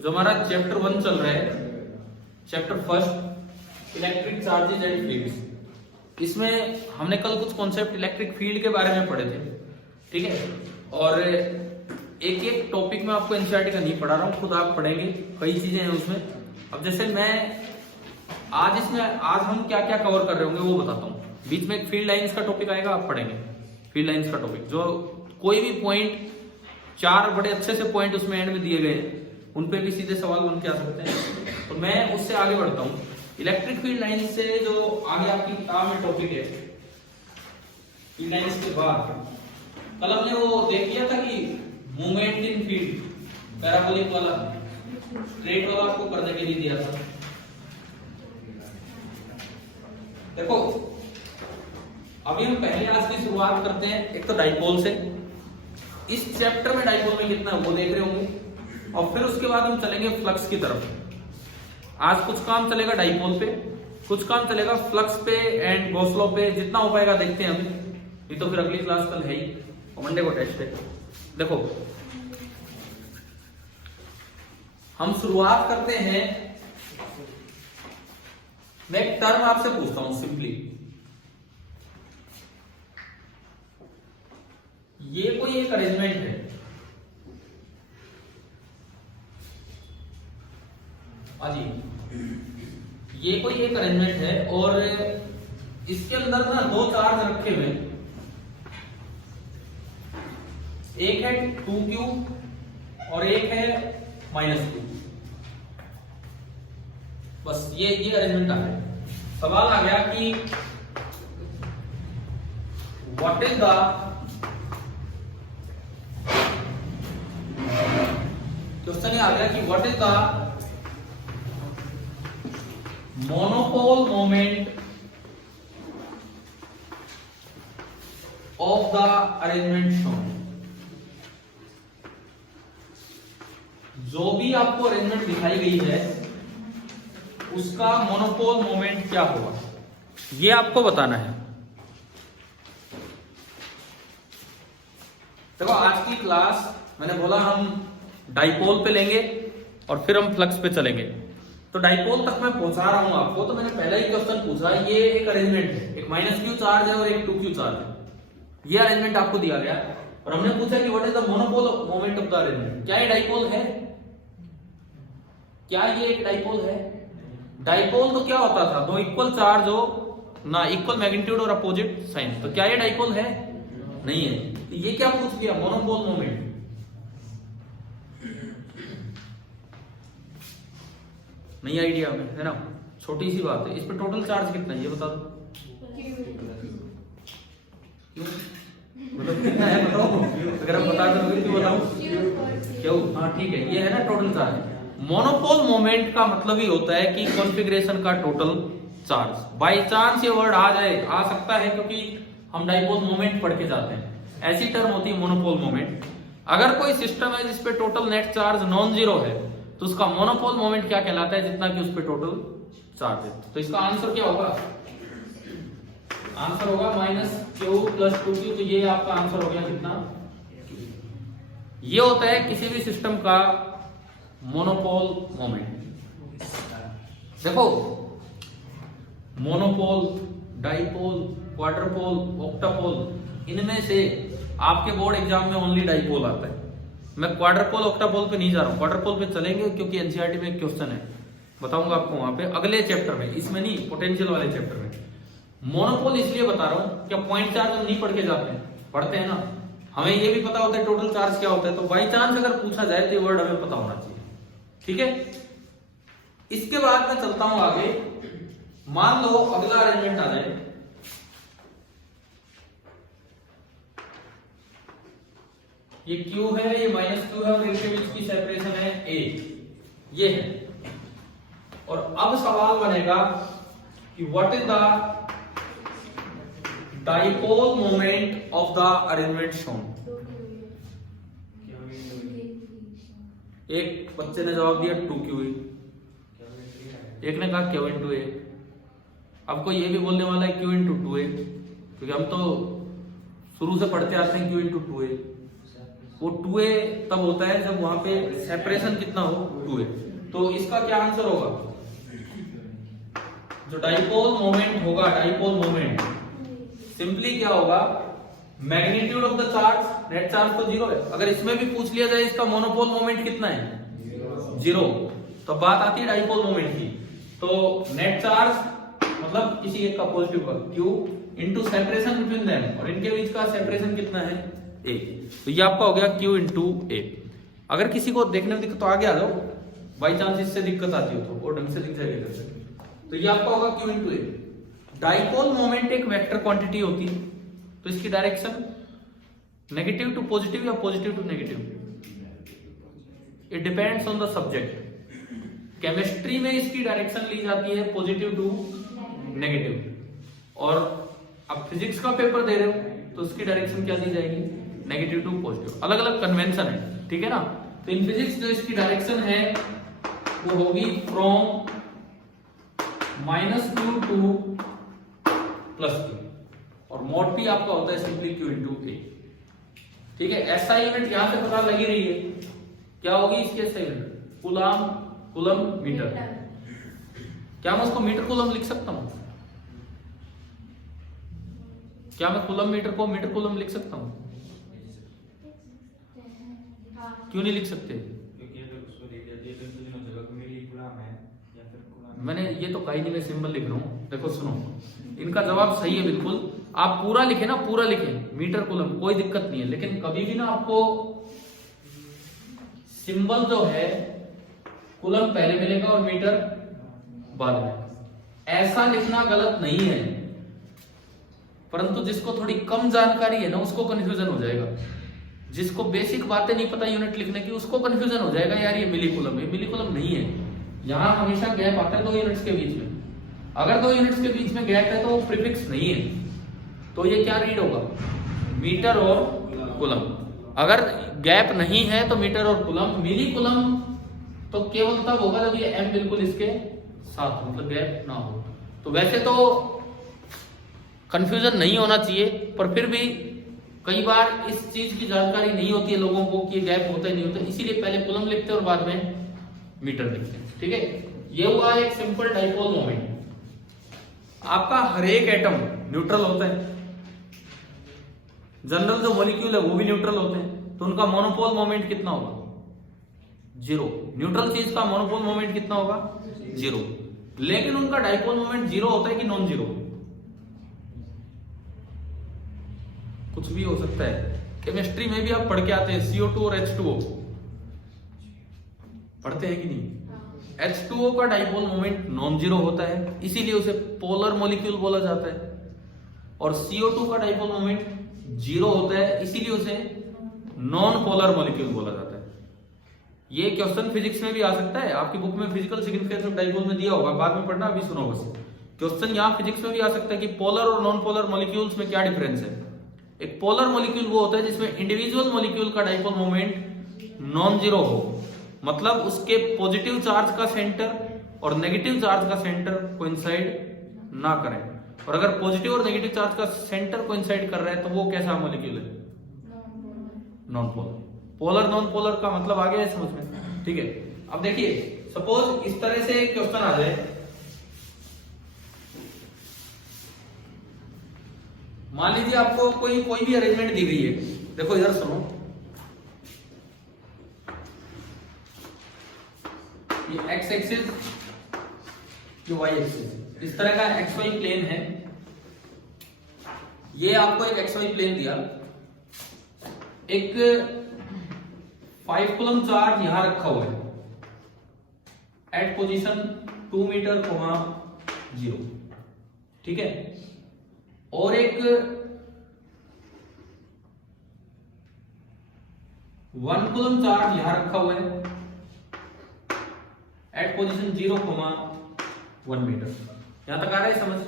जो हमारा चैप्टर 1 चल रहा है, chapter first electric charges and fields. इसमें हमने कल कुछ कॉन्सेप्ट इलेक्ट्रिक फील्ड के बारे में पढ़े थे, ठीक है। और एक एक टॉपिक में आपको एनसीईआरटी का नहीं पढ़ा रहा हूँ, खुद आप पढ़ेंगे, कई चीजें हैं उसमें। अब जैसे मैं आज हम क्या क्या कवर कर रहे होंगे वो बताता हूँ। बीच में एक फील्ड लाइंस का टॉपिक आएगा, आप पढ़ेंगे फील्ड लाइंस का टॉपिक। जो कोई भी पॉइंट, 4 बड़े अच्छे से पॉइंट उसमें एंड में दिए गए हैं, उन पे भी सीधे सवाल बन के आ सकते हैं। तो मैं उससे आगे बढ़ता हूँ। इलेक्ट्रिक फील्ड लाइन से जो आगे आपकी किताब में टॉपिक है, फील्ड लाइंस के बाद कल हमने वो देख लिया था कि मूवमेंट इन फील्ड, पैराबोलिक वाला, स्ट्रेट वाला आपको करने के लिए दिया था। देखो अभी हम पहले आज की शुरुआत करते हैं एक तो डाइपोल से। इस चैप्टर में डाइपोल में कितना है वो देख रहे होंगे, और फिर उसके बाद हम चलेंगे फ्लक्स की तरफ। आज कुछ काम चलेगा डाइपोल पे, कुछ काम चलेगा फ्लक्स पे एंड गॉस लॉ पे, जितना हो पाएगा देखते हैं अभी। ये तो फिर अगली क्लास कल है ही, और मंडे को टेस्ट है। देखो हम शुरुआत करते हैं, मैं एक टर्म आपसे पूछता हूं सिंपली, ये कोई एक अरेंजमेंट है, अजी ये कोई एक अरेंजमेंट है और इसके अंदर ना 2 चार्ज रखे हुए, एक है 2q और एक है -2। बस ये अरेंजमेंट आ गया। सवाल आ गया कि व्हाट इज द क्वेश्चन आ गया कि what is the monopole moment of the arrangement shown. जो भी आपको अरेंजमेंट दिखाई गई है उसका मोनोपोल मोमेंट क्या होगा, ये आपको बताना है। देखो आज की क्लास मैंने बोला हम डाइपोल पे लेंगे और फिर हम फ्लक्स पे चलेंगे। तो डाइपोल तक मैं पहुंचा रहा हूं आपको। तो मैंने पहला ही क्वेश्चन पूछा, ये एक अरेंजमेंट है, एक -q चार्ज है और एक 2q चार्ज है। ये अरेंजमेंट आपको दिया गया और हमने पूछा कि what is the monopole moment of the arrangement. क्या ये डाइपोल है? क्या ये एक डाइपोल है? डाइपोल तो क्या होता था, 2 इक्वल चार्ज हो ना, इक्वल मैग्नीट्यूड और अपोजिट साइन। तो क्या ये डाइपोल है? नहीं है। तो ये क्या पूछ लिया, मोनोपोल मोमेंट। नहीं आइडिया में है ना, छोटी सी बात है। इस पे टोटल चार्ज कितना है ये बता दो। क्यों मतलब कितना है बताओ, अगर हम बता दोगे क्यों बताओ, क्यों? हाँ ठीक है, ये है ना टोटल चार्ज। मोनोपोल मोमेंट का मतलब ही होता है कि कॉन्फ़िगरेशन का टोटल चार्ज। बाय चांस ये वर्ड आ सकता है क्योंकि हम डाइपोल मोमेंट पढ़ के जाते हैं, ऐसी टर्म होती है मोनोपोल मोमेंट। अगर कोई सिस्टम है जिसपे total net charge non zero है तो उसका मोनोपोल मोमेंट क्या कहलाता है, जितना कि उस पे टोटल चार्ज है। तो इसका आंसर क्या होगा? आंसर होगा -q + 2q। तो ये आपका आंसर हो गया कितना? ये होता है किसी भी सिस्टम का मोनोपोल मोमेंट। देखो मोनोपोल, डाइपोल, क्वाड्रपोल, ऑक्टापोल, इनमें से आपके बोर्ड एग्जाम में ओनली डाइपोल आता है। मैं क्वाड्रपोल ऑक्टापोल पे नहीं जा रहा हूं, क्वाड्रपोल पे चलेंगे क्योंकि एनसीईआरटी में एक क्वेश्चन है, बताऊंगा आपको वहां पे अगले चैप्टर में, इसमें नहीं, पोटेंशियल वाले चैप्टर में। मोनोपोल इसलिए बता रहा हूं, क्या पॉइंट चार्ज हम नहीं पढ़ के जाते हैं, पढ़ते हैं ना, हमें ये भी पता होता है टोटल चार्ज क्या होता है। तो बाई चांस अगर पूछा जाए तो ये वर्ड हमें पता होना चाहिए, ठीक है। इसके बाद मैं चलता हूं आगे। मान लो अगला अरेंजमेंट आ जाए, ये Q है, ये -q है और इनके बीच की सेपरेशन है a, ये है। और अब सवाल बनेगा कि what is the dipole moment of the arrangement shown. एक बच्चे ने जवाब दिया 2q, एक ने कहा q × a। अब कोई ये भी बोलने वाला है q × 2a, क्योंकि हम तो शुरू से पढ़ते आते हैं q × 2a। वो 2a तब होता है जब वहां पे सेपरेशन कितना हो 2a। तो इसका क्या आंसर होगा? जो डाइपोल मोमेंट होगा, डाइपोल मोमेंट सिंपली क्या होगा, magnitude of the charge, net charge तो 0 है। अगर इसमें भी पूछ लिया जाए इसका मोनोपोल मोमेंट कितना है 0, तो बात आती है डाइपोल मोमेंट की। तो नेट चार्ज मतलब किसी एक का पॉजिटिव का Q into separation between them, और इनके बीच का सेपरेशन कितना है A। तो ये आपका हो गया Q इंटू A। अगर किसी को देखने में दिक्कत तो आगे आ जाओ, बाई चांस इससे दिक्कत आती हो तो वो ढंग से लिख जाएगा इधर से। तो ये आपका होगा Q into A। Dipole moment एक वेक्टर क्वांटिटी होती है, तो इसकी डायरेक्शन नेगेटिव टू पॉजिटिव या positive to negative, it depends on the subject. Chemistry में इसकी डायरेक्शन ली जाती है पॉजिटिव टू नेगेटिव, और अब फिजिक्स का पेपर दे रहे हो तो उसकी डायरेक्शन क्या दी जाएगी, नेगेटिव टू पॉजिटिव। अलग अलग कन्वेंशन है, ठीक है ना। तो इन फिजिक्स जो इसकी डायरेक्शन है वो होगी फ्रॉम -q टू +q, और मोड p आपका होता है सिंपली q इंटू a, ठीक है। ऐसा यूनिट यहां से पता लगी रही है, क्या होगी इसकी ऐसा यूनिट, कूलम मीटर। क्या मैं उसको मीटर कूलम लिख सकता हूं? क्या मैं कूलम मीटर को मीटर कूलम लिख सकता हूं? क्यों नहीं लिख सकते? मैंने ये तो कहीं नहीं, मैं सिंबल लिख रहा हूं। देखो सुनो, इनका जवाब सही है बिल्कुल। आप पूरा लिखे ना, पूरा लिखे मीटर कूलम, कोई दिक्कत नहीं है, लेकिन कभी भी ना आपको सिंबल जो है कूलम पहले मिलेगा और मीटर बाद में। ऐसा लिखना गलत नहीं है, परंतु जिसको थोड़ी कम जानकारी है ना उसको कंफ्यूजन हो जाएगा। जिसको बेसिक बातें नहीं पता यूनिट लिखने की उसको कंफ्यूजन हो जाएगा, यार ये मिली कूलम, ये मिली कूलम नहीं है। यहां हमेशा गैप आता है 2 यूनिट्स के बीच में। अगर 2 यूनिट्स के बीच में गैप है तो वो प्रीफिक्स नहीं है, तो ये क्या रीड होगा, मीटर और कूलम। अगर गैप नहीं है तो मीटर और कूलम। मिली कूलम तो केवल तब होगा जब ये m बिल्कुल इसके साथ, मतलब गैप ना हो। तो वैसे तो कंफ्यूजन नहीं होना चाहिए, पर फिर भी कई बार इस चीज की जानकारी नहीं होती है लोगों को कि गैप होता ही नहीं होता, इसीलिए पहले कूलम लिखते हैं और बाद में मीटर लिखते हैं, ठीक है। ये हुआ एक सिंपल डाइपोल मोमेंट। आपका हर एक एटम न्यूट्रल होता है, जनरल जो मॉलिक्यूल है वो भी न्यूट्रल होते हैं, तो उनका मोनोपोल मोमेंट कितना होगा, 0। न्यूट्रल चीज का मोनोपोल मोमेंट कितना होगा, 0। लेकिन उनका डाइपोल मोमेंट 0 होता है कि नॉन जीरो, कुछ भी हो सकता है। केमिस्ट्री में भी आप पढ़ के आते हैं CO2 और H2O, पढ़ते हैं कि नहीं। H2O का डाइपोल मोमेंट नॉन जीरो होता है, इसीलिए उसे पोलर मॉलिक्यूल बोला जाता है, और CO2 का डाइपोल मोमेंट 0 होता है, इसीलिए उसे नॉन पोलर मॉलिक्यूल बोला जाता है। ये क्वेश्चन फिजिक्स में भी आ सकता है, आपकी बुक में फिजिकल सिग्निफिकेंस ऑफ डाइपोल में दिया होगा, बाद में पढ़ना, अभी सुनो बस। क्वेश्चन यहाँ फिजिक्स में भी आ सकता है कि पोलर और नॉन पोलर मॉलिक्यूल्स में क्या डिफरेंस है। एक पोलर मॉलिक्यूल वो होता है जिसमें इंडिविजुअल मॉलिक्यूल का डाइपोल मोमेंट नॉन जीरो हो, मतलब उसके पॉजिटिव चार्ज का सेंटर और नेगेटिव चार्ज का सेंटर कोइंसाइड ना करें। और अगर पॉजिटिव और नेगेटिव चार्ज का सेंटर कोइंसाइड कर रहा है तो वो कैसा मॉलिक्यूल है, non polar. Polar non polar का मतलब आ गया है समझ में, ठीक है। अब देखिए सपोज इस तरह से क्वेश्चन आ जाए, मान लीजिए आपको कोई भी अरेंजमेंट दी गई है। देखो इधर सुनो, ये एक्स एक्सिस, ये वाई एक्सिस, इस तरह का XY प्लेन है। ये आपको एक XY प्लेन दिया, एक 5 कूलम चार्ज यहां रखा हुआ है एट पोजीशन 2 मीटर, 0, ठीक है। और एक 1 कूलम चार्ज यहां रखा हुआ है एट पोजीशन 0,1 मीटर। यहां तक आ रहा है समझ।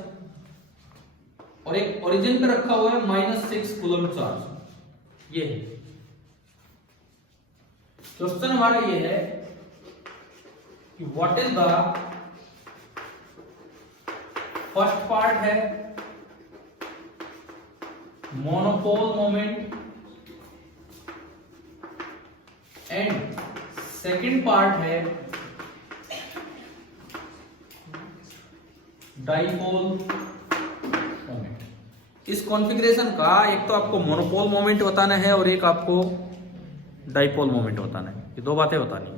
और एक ओरिजिन पे रखा हुआ है -6 कूलम चार्ज। ये है क्वेश्चन हमारा, ये है कि what is the first part है monopole moment and second part है डाइपोल मोमेंट। इस कॉन्फ़िगरेशन का एक तो आपको मोनोपोल मोमेंट बताना है और एक आपको डाइपोल मोमेंट बताना है, ये दो बातें बतानी है।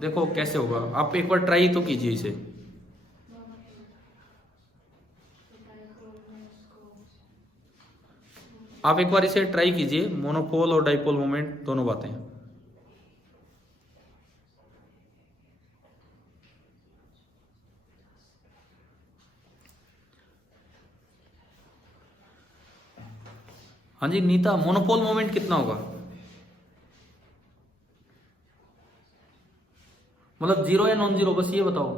देखो कैसे होगा, आप एक बार ट्राई तो कीजिए इसे। आप एक बार इसे ट्राई कीजिए, मोनोपोल और डाइपोल मोमेंट दोनों बातें। हाँ जी नीता, मोनोपोल मोमेंट कितना होगा? मतलब जीरो या नॉन जीरो, बस ये बताओ।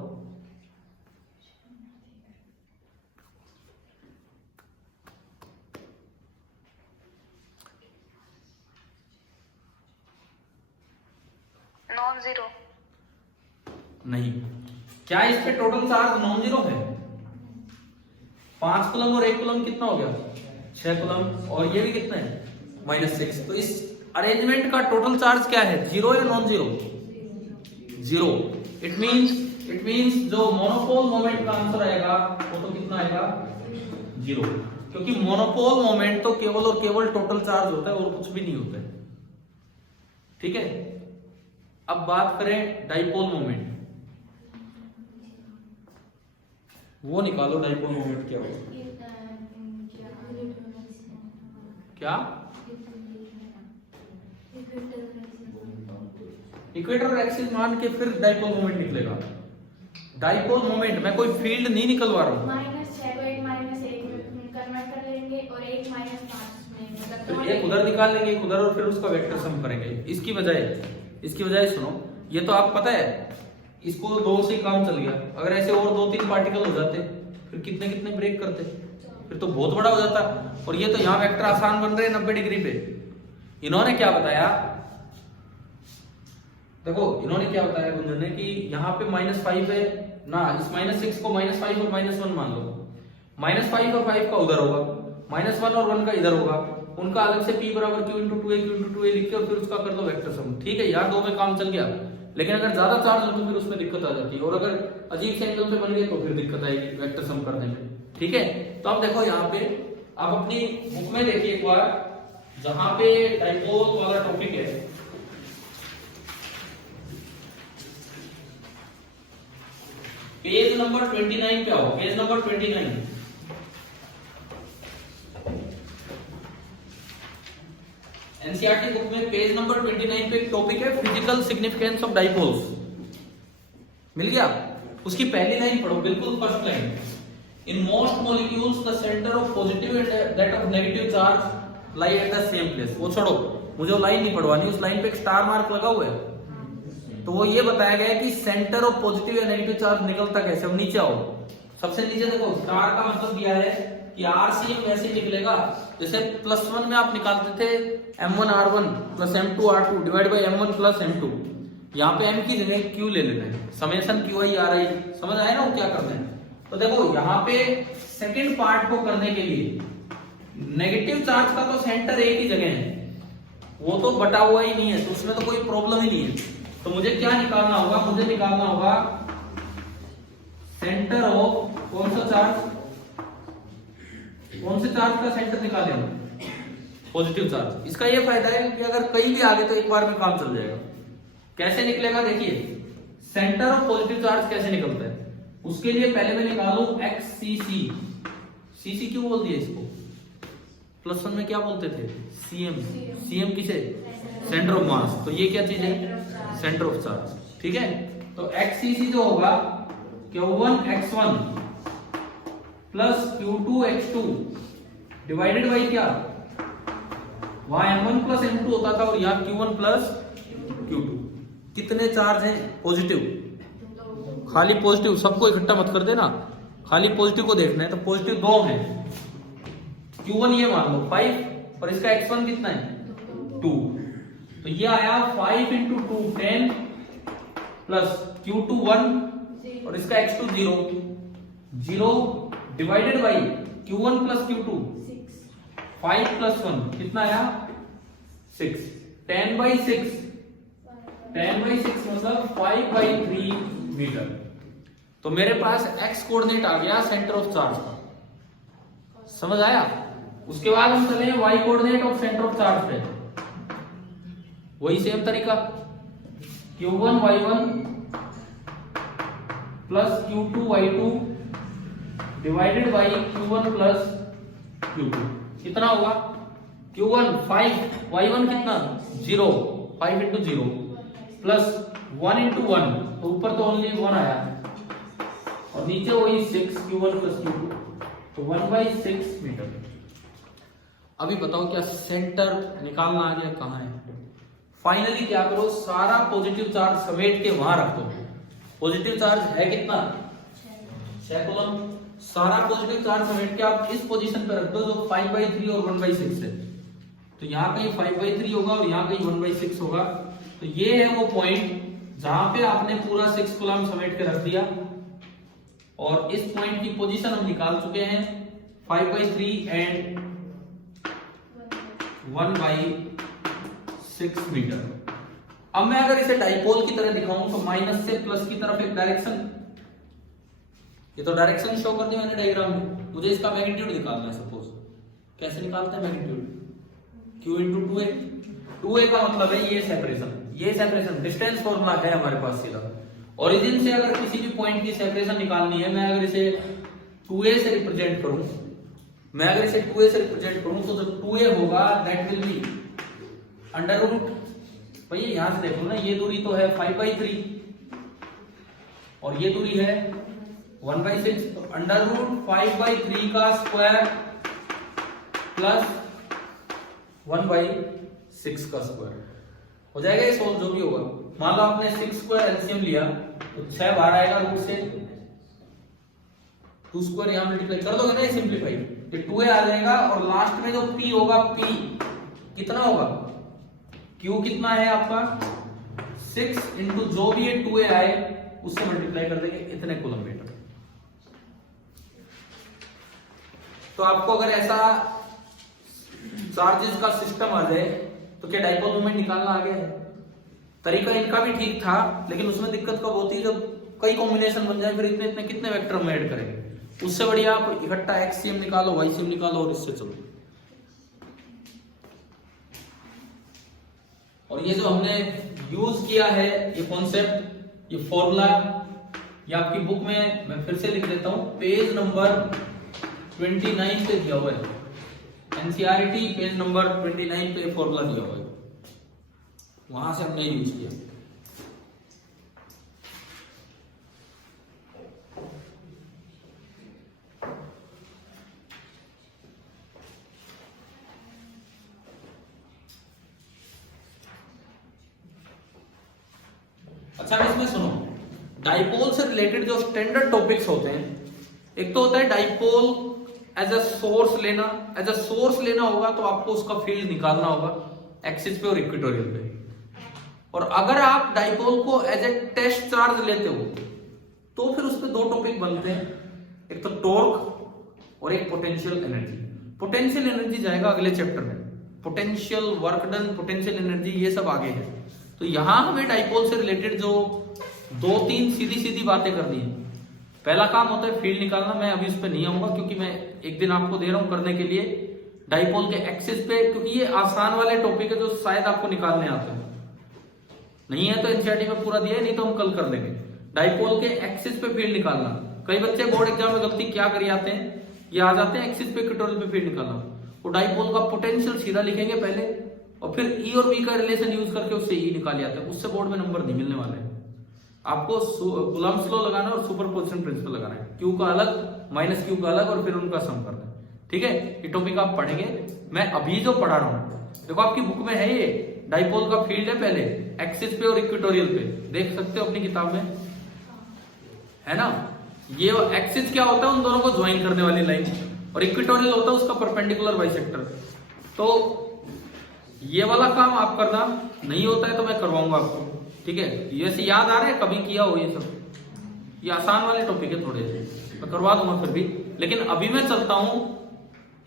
Non zero. नहीं, क्या इस पे टोटल चार्ज नॉन जीरो है? 5 कूलम और 1 कूलम कितना हो गया? 6 कूलम, और ये भी कितना है? -6। तो इस अरेंजमेंट का टोटल चार्ज क्या है, जीरो या non zero? Zero. It means जो मोनोपोल मोमेंट का आंसर आएगा वो तो कितना आएगा? जीरो, क्योंकि मोनोपोल मोमेंट तो केवल और केवल टोटल चार्ज होता है और कुछ भी नहीं होता है। ठीक है, अब बात करें डाइपोल मोमेंट। वो निकालो, डाइपोल मोमेंट क्या होगा? क्या? इक्वेटर एक्सिस मान के फिर डाइपोल मोमेंट निकलेगा। डाइपोल मोमेंट मैं कोई फील्ड नहीं निकलवा रहा हूँ। -6 को 1 में कन्वर्ट कर लेंगे और 1 -5 में, मतलब तो एक उधर निकाल लेंगे, एक उधर, और फिर उसका वेक्टर सम करेंगे। इसकी बजाय सुनो, ये तो आप पता है इसको 2 से काम चल गया। अगर ऐसे और 2-3 पार्टिकल हो जाते फिर कितने कितने ब्रेक करते, फिर तो बहुत बड़ा हो जाता। और ये तो यहाँ वेक्टर आसान बन रहे हैं 90 डिग्री पे। इन्होंने क्या बताया, देखो इन्होंने क्या बताया गुंजन ने, कि यहाँ पे -5 है ना, इस -6 को -5 और -1 मान लो। -5 और 5 का उधर होगा, -1 और 1 का इधर होगा। उनका अलग से P बराबर Q × 2A Q × 2A लिख के और फिर उसका कर लो वेक्टर सम। ठीक है, यहाँ 2 में काम चल गया। लेकिन अगर ज्यादा चार्ज हो तो फिर उसमें दिक्कत आ जाती है, और अगर अजीब से एंगल पे बन गए तो फिर दिक्कत आएगी वेक्टर सम करने में। ठीक है, तो अब देखो यहाँ पे आप अपनी बुक में देखिए एक बार, जहां पे डाइपोल वाला टॉपिक है, पेज नंबर 29 पे आओ। पेज नंबर 29, एनसीईआरटी बुक में पेज नंबर 29 पे एक टॉपिक है फिजिकल सिग्निफिकेंस ऑफ डाइपोल्स। मिल गया? उसकी पहली लाइन पढ़ो, बिल्कुल first line. In most molecules the centre of positive and that of negative charge lie at the same place. वो छोड़ो, मुझे वो लाइन नहीं पढ़वानी। उस लाइन पे एक स्टार मार्क लगा हुआ है, तो वो ये बताया गया है कि सेंटर ऑफ पॉजिटिव या नेगेटिव चार्ज निकलता कैसे। अब नीचे आओ, सबसे नीचे देखो, स्टार का मतलब दिया है कि RCM वैसे निकलेगा जैसे +1 में आप निकालते थे M1R1 + M2R2 divide by M1 + M2। यहाँ पे M की जगह Q ले लेना है, समेशन QI RI। समझ आए ना वो क्या करना है? तो देखो यहाँ पे सेकंड पार्ट को करने के लिए नेगेटिव चार्ज का तो सेंटर एक ही जगह है, वो तो बटा हुआ ही नहीं है, तो उसमें तो कोई प्रॉब्लम ही नहीं है। तो मुझे क्या निकालना होगा? मुझे निकालना होगा सेंटर ऑफ कौन सा चार्ज, कौन से चार्ज का सेंटर निकाले हम? Positive charge. इसका ये फायदा है कि अगर कहीं भी आ गए तो एक बार में काम चल जाएगा। कैसे निकलेगा देखिए, सेंटर ऑफ पॉजिटिव चार्ज कैसे निकलता है, उसके लिए पहले मैं निकालू XCC। सीसी क्यों बोल दिया इसको? +1 में क्या बोलते थे? CM किसे? Centre of mass. तो ये क्या चीज है? Centre of charge. ठीक है, तो XCC जो होगा Q1x1 plus Q2x2 divided by क्या, वहां M1 प्लस M2 होता था और यहाँ Q1 प्लस Q2। कितने चार्ज हैं? पॉजिटिव, खाली पॉजिटिव, सबको इकट्ठा मत कर देना, खाली पॉजिटिव को देखना है। तो पॉजिटिव 2 है, Q1 ये मान लो 5 और इसका x1 कितना है 2, तो ये आया 5 × 2 10 प्लस Q2 1 और इसका x2 0 divided by Q1 plus Q2 5 + 1 कितना आया 6, 10/6 मतलब 5/3 मीटर। तो मेरे पास x कोऑर्डिनेट आ गया सेंटर ऑफ चार्ज का, समझ आया। उसके बाद हम चले y coordinate of centre of charge पे, वही सेम तरीका, q1 y1 plus q2 y2 divided by q1 plus q2। कितना होगा? q1 5, y1 कितना 0, 5 इंटू 0 प्लस 1 इंटू 1, तो ऊपर तो ओनली 1 आया और नीचे वही 6 q1 प्लस q2, तो 1/6 मीटर। अभी बताओ क्या सेंटर निकालना आ गया, कहां है? फाइनली क्या करो, सारा पॉजिटिव चार्ज समेट के वहां रख दो। पॉजिटिव चार्ज है कितना? 6 कूलम। सारा पॉजिटिव चार्ज समेट के आप इस पोजीशन पे रख दो जो 5/3 और 1/6 है। तो यहाँ कहीं 5/3 होगा और यहाँ कहीं 1/6 होगा। तो ये है वो पॉइंट जहां पे आपने पूरा 6 कूलम समेट के रख दिया, और इस पॉइंट की पोजीशन हम निकाल चुके हैं 5/3 एंड 1/6 मीटर। अब मैं अगर इसे डाइपोल की तरह दिखाऊं तो माइनस से प्लस की तरफ एक डायरेक्शन, ये तो डायरेक्शन शो कर दी मैंने डायग्राम में। मुझे इसका मैग्नीट्यूड निकालना है। सपोज कैसे निकालते हैं magnitude? q into 2a। 2a का मतलब है ये सेपरेशन डिस्टेंस फॉर्मूला है हमारे पास सीधा। ओरिजिन से अगर किसी भी पॉइंट की सेपरेशन निकालनी है, मैं अगर इसे 2a से रिप्रेजेंट करूं, तो जो 2a होगा that will be under root, भैया यहां से देखो ना, ये दूरी तो है 5/3 और ये दूरी है 1/6, तो अंडर रूट 5/3 का स्क्वायर प्लस 1/6 का स्क्वायर हो जाएगा। ये सोल्व जो भी होगा, मान लो आपने 6 स्क्वायर एलसीएम लिया तो 6 बाहर आएगा रूट से, 2 स्क्वायर यहां मल्टीप्लाई कर दोगे ना, ये सिंपलीफाई, ये 2a आ जाएगा और लास्ट में जो p होगा, p कितना होगा? q कितना है आपका 6 इंटू जो भी ये 2a आए उससे मल्टीप्लाई कर देंगे, इतने कूलम मीटर। तो आपको अगर ऐसा चार्जेस का सिस्टम आ जाए तो क्या डाइपोल मोमेंट निकालना आ गया है? तरीका इनका भी ठीक था, लेकिन उसमें दिक्कत कब होती है? जब कई कॉम्बिनेशन बन जाए, फिर इतने इतने कितने वेक्टर हम ऐड करेंगे। उससे बढ़िया आप इकट्ठा एक्ससीएम निकालो, वाईसीएम निकालो और इससे चलो। और ये जो हमने यूज किया है ये कॉन्सेप्ट, ये फॉर्मूला, ये आपकी बुक में मैं फिर से लिख देता हूं, पेज नंबर 29 पे दिया हुआ है। एनसीईआरटी पेज नंबर 29 पे फॉर्मूला दिया हुआ है, वहां से हमने यूज किया। अच्छा इसमें सुनो, डाइपोल से रिलेटेड जो स्टैंडर्ड टॉपिक्स होते हैं, एक तो होता है डाइपोल एज अ सोर्स लेना। एज अ सोर्स लेना होगा तो आपको उसका फील्ड निकालना होगा एक्सिस पे और इक्वेटोरियल पे। और अगर आप डाइपोल को एज ए टेस्ट चार्ज लेते हो तो फिर उस पर 2 टॉपिक बनते हैं, एक तो टॉर्क और एक पोटेंशियल एनर्जी। पोटेंशियल एनर्जी जाएगा अगले चैप्टर में, potential work done, potential energy, ये सब आगे है। तो यहां हमें डाइपोल से रिलेटेड जो 2-3 सीधी सीधी बातें करनी है। पहला काम होता है फील्ड निकालना, मैं अभी उस पर नहीं आऊंगा क्योंकि मैं एक दिन आपको दे रहा हूं करने के लिए डाइपोल के एक्सिस पे, क्योंकि ये आसान वाले टॉपिक है जो शायद आपको निकालने आते हैं। नहीं है तो एनसीईआरटी में पूरा दिया है, नहीं तो हम कल कर लेंगे। डाइपोल के एक्सिस पे फील्ड निकालना, कई बच्चे बोर्ड एग्जाम में गलती क्या कर आते हैं, ये आ जाते हैं एक्सिस पे इक्वेटोरियल पे फील्ड निकालना, वो डाइपोल का पोटेंशियल सीधा लिखेंगे पहले और फिर ई और बी का रिलेशन यूज करके उससे ई निकाल आते हैं। उससे बोर्ड में नंबर नहीं मिलने वाले हैं। आपको कूलम्ब्स लॉ लगाना और सुपरपोजिशन प्रिंसिपल लगाना है, क्यू का अलग माइनस क्यू का अलग और फिर उनका सम करना है। ठीक है, ये टॉपिक आप पढ़ेंगे। मैं अभी जो पढ़ा रहा हूं, देखो आपकी बुक में है, ये डाइपोल का फील्ड है पहले एक्सिस पे और इक्वेटोरियल पे, देख सकते हो अपनी किताब में है ना। ये एक्सिस क्या होता है, उन दोनों को ज्वाइन करने वाली लाइन, और इक्वेटोरियल होता है उसका परपेंडिकुलर बाइसेक्टर। तो ये वाला काम आप करना, नहीं होता है तो मैं करवाऊंगा आपको। ठीक है, ये से याद आ रहा है, कभी किया हो ये सब, ये आसान वाले टॉपिक है थोड़े से, मैं करवा दूंगा फिर भी। लेकिन अभी मैं चलता हूं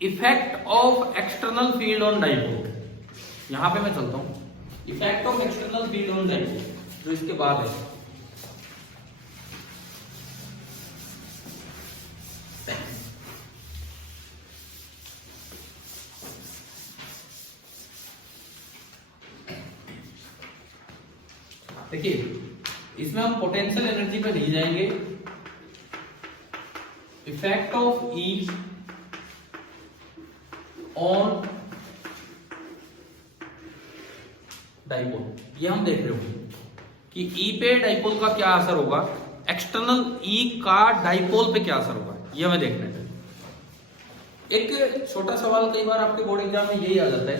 effect of external field on dipole. यहां पे मैं चलता हूं, effect of external field on dipole, जो इसके बाद है। देखिए इसमें हम पोटेंशियल एनर्जी पे नहीं जाएंगे, effect of E on dipole, ये हम देख रहे होंगे कि ई पे डाइपोल का क्या असर होगा, एक्सटर्नल ई का डाइपोल पे क्या असर होगा, ये हमें देखना है। एक छोटा सवाल कई बार आपके बोर्ड एग्जाम में यही आ जाता है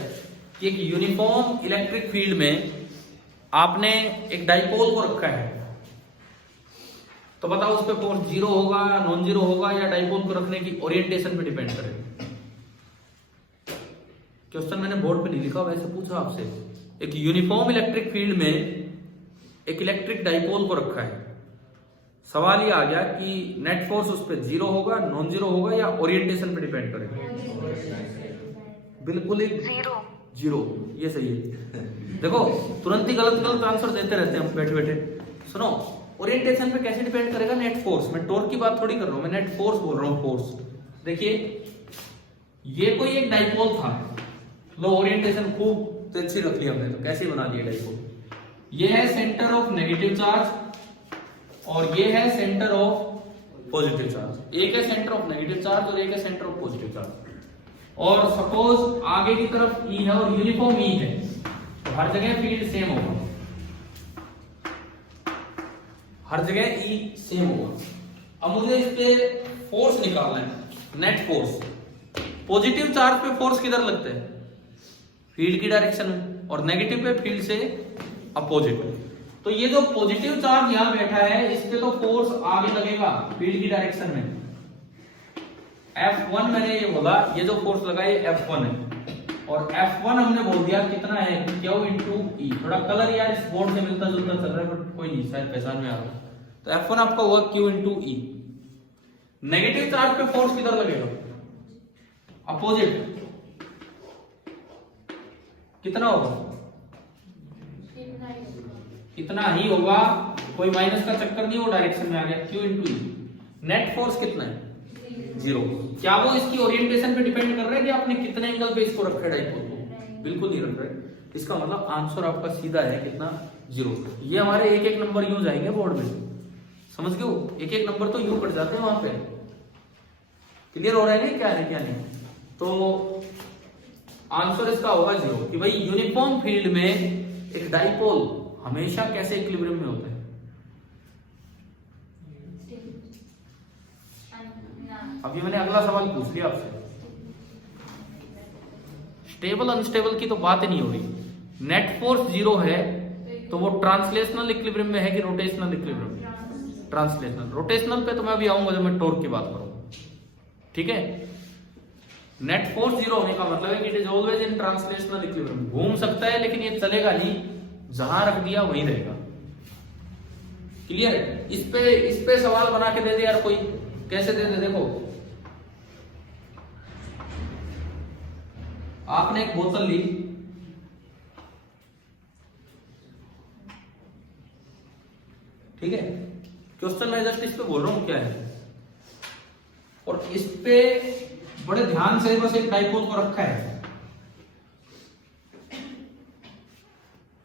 कि एक यूनिफॉर्म इलेक्ट्रिक फील्ड में आपने एक डाइपोल को रखा है, तो बताओ उस पे फोर्स जीरो होगा, नॉन जीरो होगा, या डाइपोल को रखने की ओरिएंटेशन पे डिपेंड करेगा। क्वेश्चन मैंने बोर्ड पे नहीं लिखा, वैसे पूछा आपसे, एक यूनिफॉर्म इलेक्ट्रिक फील्ड में एक इलेक्ट्रिक डाइपोल को रखा है, सवाल ये आ गया कि नेट फोर्स उस पर जीरो होगा, नॉन जीरो होगा, या ओरिएंटेशन पे डिपेंड करेगा। बिल्कुल ही जीरो, ये सही है। देखो तुरंत ही गलत आंसर देते रहते हैं हम बैठे बैठे। सुनो, ओरिएंटेशन पे कैसे डिपेंड करेगा, नेट फोर्स, मैं टॉर्क की बात थोड़ी कर रहा हूं, मैं नेट फोर्स बोल रहा हूं, फोर्स। देखिए ये कोई एक डाइपोल था, लो ओरिएंटेशन खूब अच्छी रख ली हमने, तो कैसे बना दिया डाइपोल, ये है सेंटर ऑफ नेगेटिव चार्ज और ये है सेंटर ऑफ पॉजिटिव चार्ज, एक है सेंटर ऑफ नेगेटिव चार्ज और एक है सेंटर ऑफ पॉजिटिव चार्ज, और सपोज आगे की तरफ ई है और यूनिफॉर्म ई है, तो हर जगह फील्ड सेम होगा, हर जगह ई सेम होगा। अब मुझे इस पे फोर्स निकालना है, नेट फोर्स। पॉजिटिव चार्ज पे फोर्स किधर लगता है, फील्ड की डायरेक्शन में, और नेगेटिव पे फील्ड से अपोजिट। तो ये जो पॉजिटिव चार्ज यहां बैठा है, इस पे तो फोर्स आगे लगेगा फील्ड की डायरेक्शन में, F1 मैंने ये बोला, ये जो फोर्स लगा ये F1 है, और F1 हमने बोल दिया कितना है, Q इंटू ई। थोड़ा कलर यार इस बोर्ड से मिलता जुलता चल रहा है, बट कोई नहीं, शायद पहचान में आ रहा है। तो F1 आपका हुआ Q इंटू ई। नेगेटिव चार्ज पे फोर्स किधर लगेगा, अपोजिट, कितना होगा, इतना ही होगा, कोई माइनस का चक्कर नहीं, वो डायरेक्शन में आ गया, Q इंटू ई। नेट फोर्स कितना है, जीरो। क्या वो इसकी ओरिएंटेशन पे डिपेंड कर रहा है कि आपने कितने एंगल पे इसको रखा है डाइपोल को, बिल्कुल नहीं रख रहे। इसका मतलब आंसर आपका सीधा है कितना, जीरो। ये हमारे एक एक नंबर यूं जाएंगे बोर्ड में, समझ गए, एक एक नंबर तो यूं कट जाते हैं वहां पे। क्लियर हो रहा है क्या है क्या नहीं। तो आंसर इसका होगा जीरो, कि भाई यूनिफॉर्म फील्ड में एक डाइपोल हमेशा कैसे इक्विलिब्रियम में होता है, अभी मैंने अगला सवाल पूछ लिया आपसे, स्टेबल अनस्टेबल की तो बात ही नहीं हो रही। नेट फोर्स जीरो है तो वो ट्रांसलेशनल इक्विलिब्रियम में है कि रोटेशनल इक्विलिब्रियम, ट्रांसलेशनल। रोटेशनल पे तो मैं अभी आऊंगा जब मैं टॉर्क की बात करूंगा, ठीक है। नेट फोर्स जीरो होने का मतलब है कि it is always in translational equilibrium, घूम सकता है लेकिन ये चलेगा नहीं, जहां रख दिया वहीं रहेगा। क्लियर है। इस पे सवाल बना के दे दे यार कोई, कैसे दे दे, देखो आपने एक बोतल ली, ठीक है, क्वेश्चन मैं जस्ट इस पे बोल रहा हूं क्या है, और इस पे बड़े ध्यान से बस एक डाइपोल को रखा है,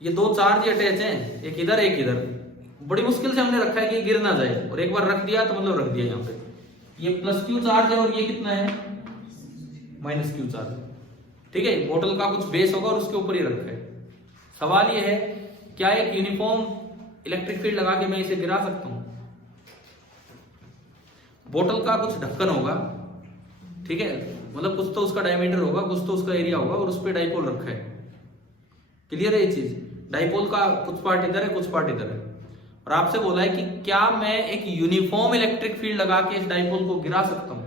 ये दो चार्ज अटैच हैं, एक इधर एक इधर, बड़ी मुश्किल से हमने रखा है कि गिर ना जाए, और एक बार रख दिया तो मतलब रख दिया। यहां पे ये प्लस क्यू चार्ज है और ये कितना है, माइनस क्यू चार्ज, ठीक है। बोतल का कुछ बेस होगा और उसके ऊपर ही रखा है। सवाल ये है, क्या एक यूनिफॉर्म इलेक्ट्रिक फील्ड लगा के मैं इसे गिरा सकता हूं। बोतल का कुछ ढक्कन होगा, ठीक है, मतलब कुछ तो उसका डायमीटर होगा, कुछ तो उसका एरिया होगा, और उस पर डाइपोल रखा है। क्लियर है ये चीज, डाइपोल का कुछ पार्ट इधर है कुछ पार्ट इधर है, और आपसे बोला है कि क्या मैं एक यूनिफॉर्म इलेक्ट्रिक फील्ड लगा के इस डाइपोल को गिरा सकता हूं।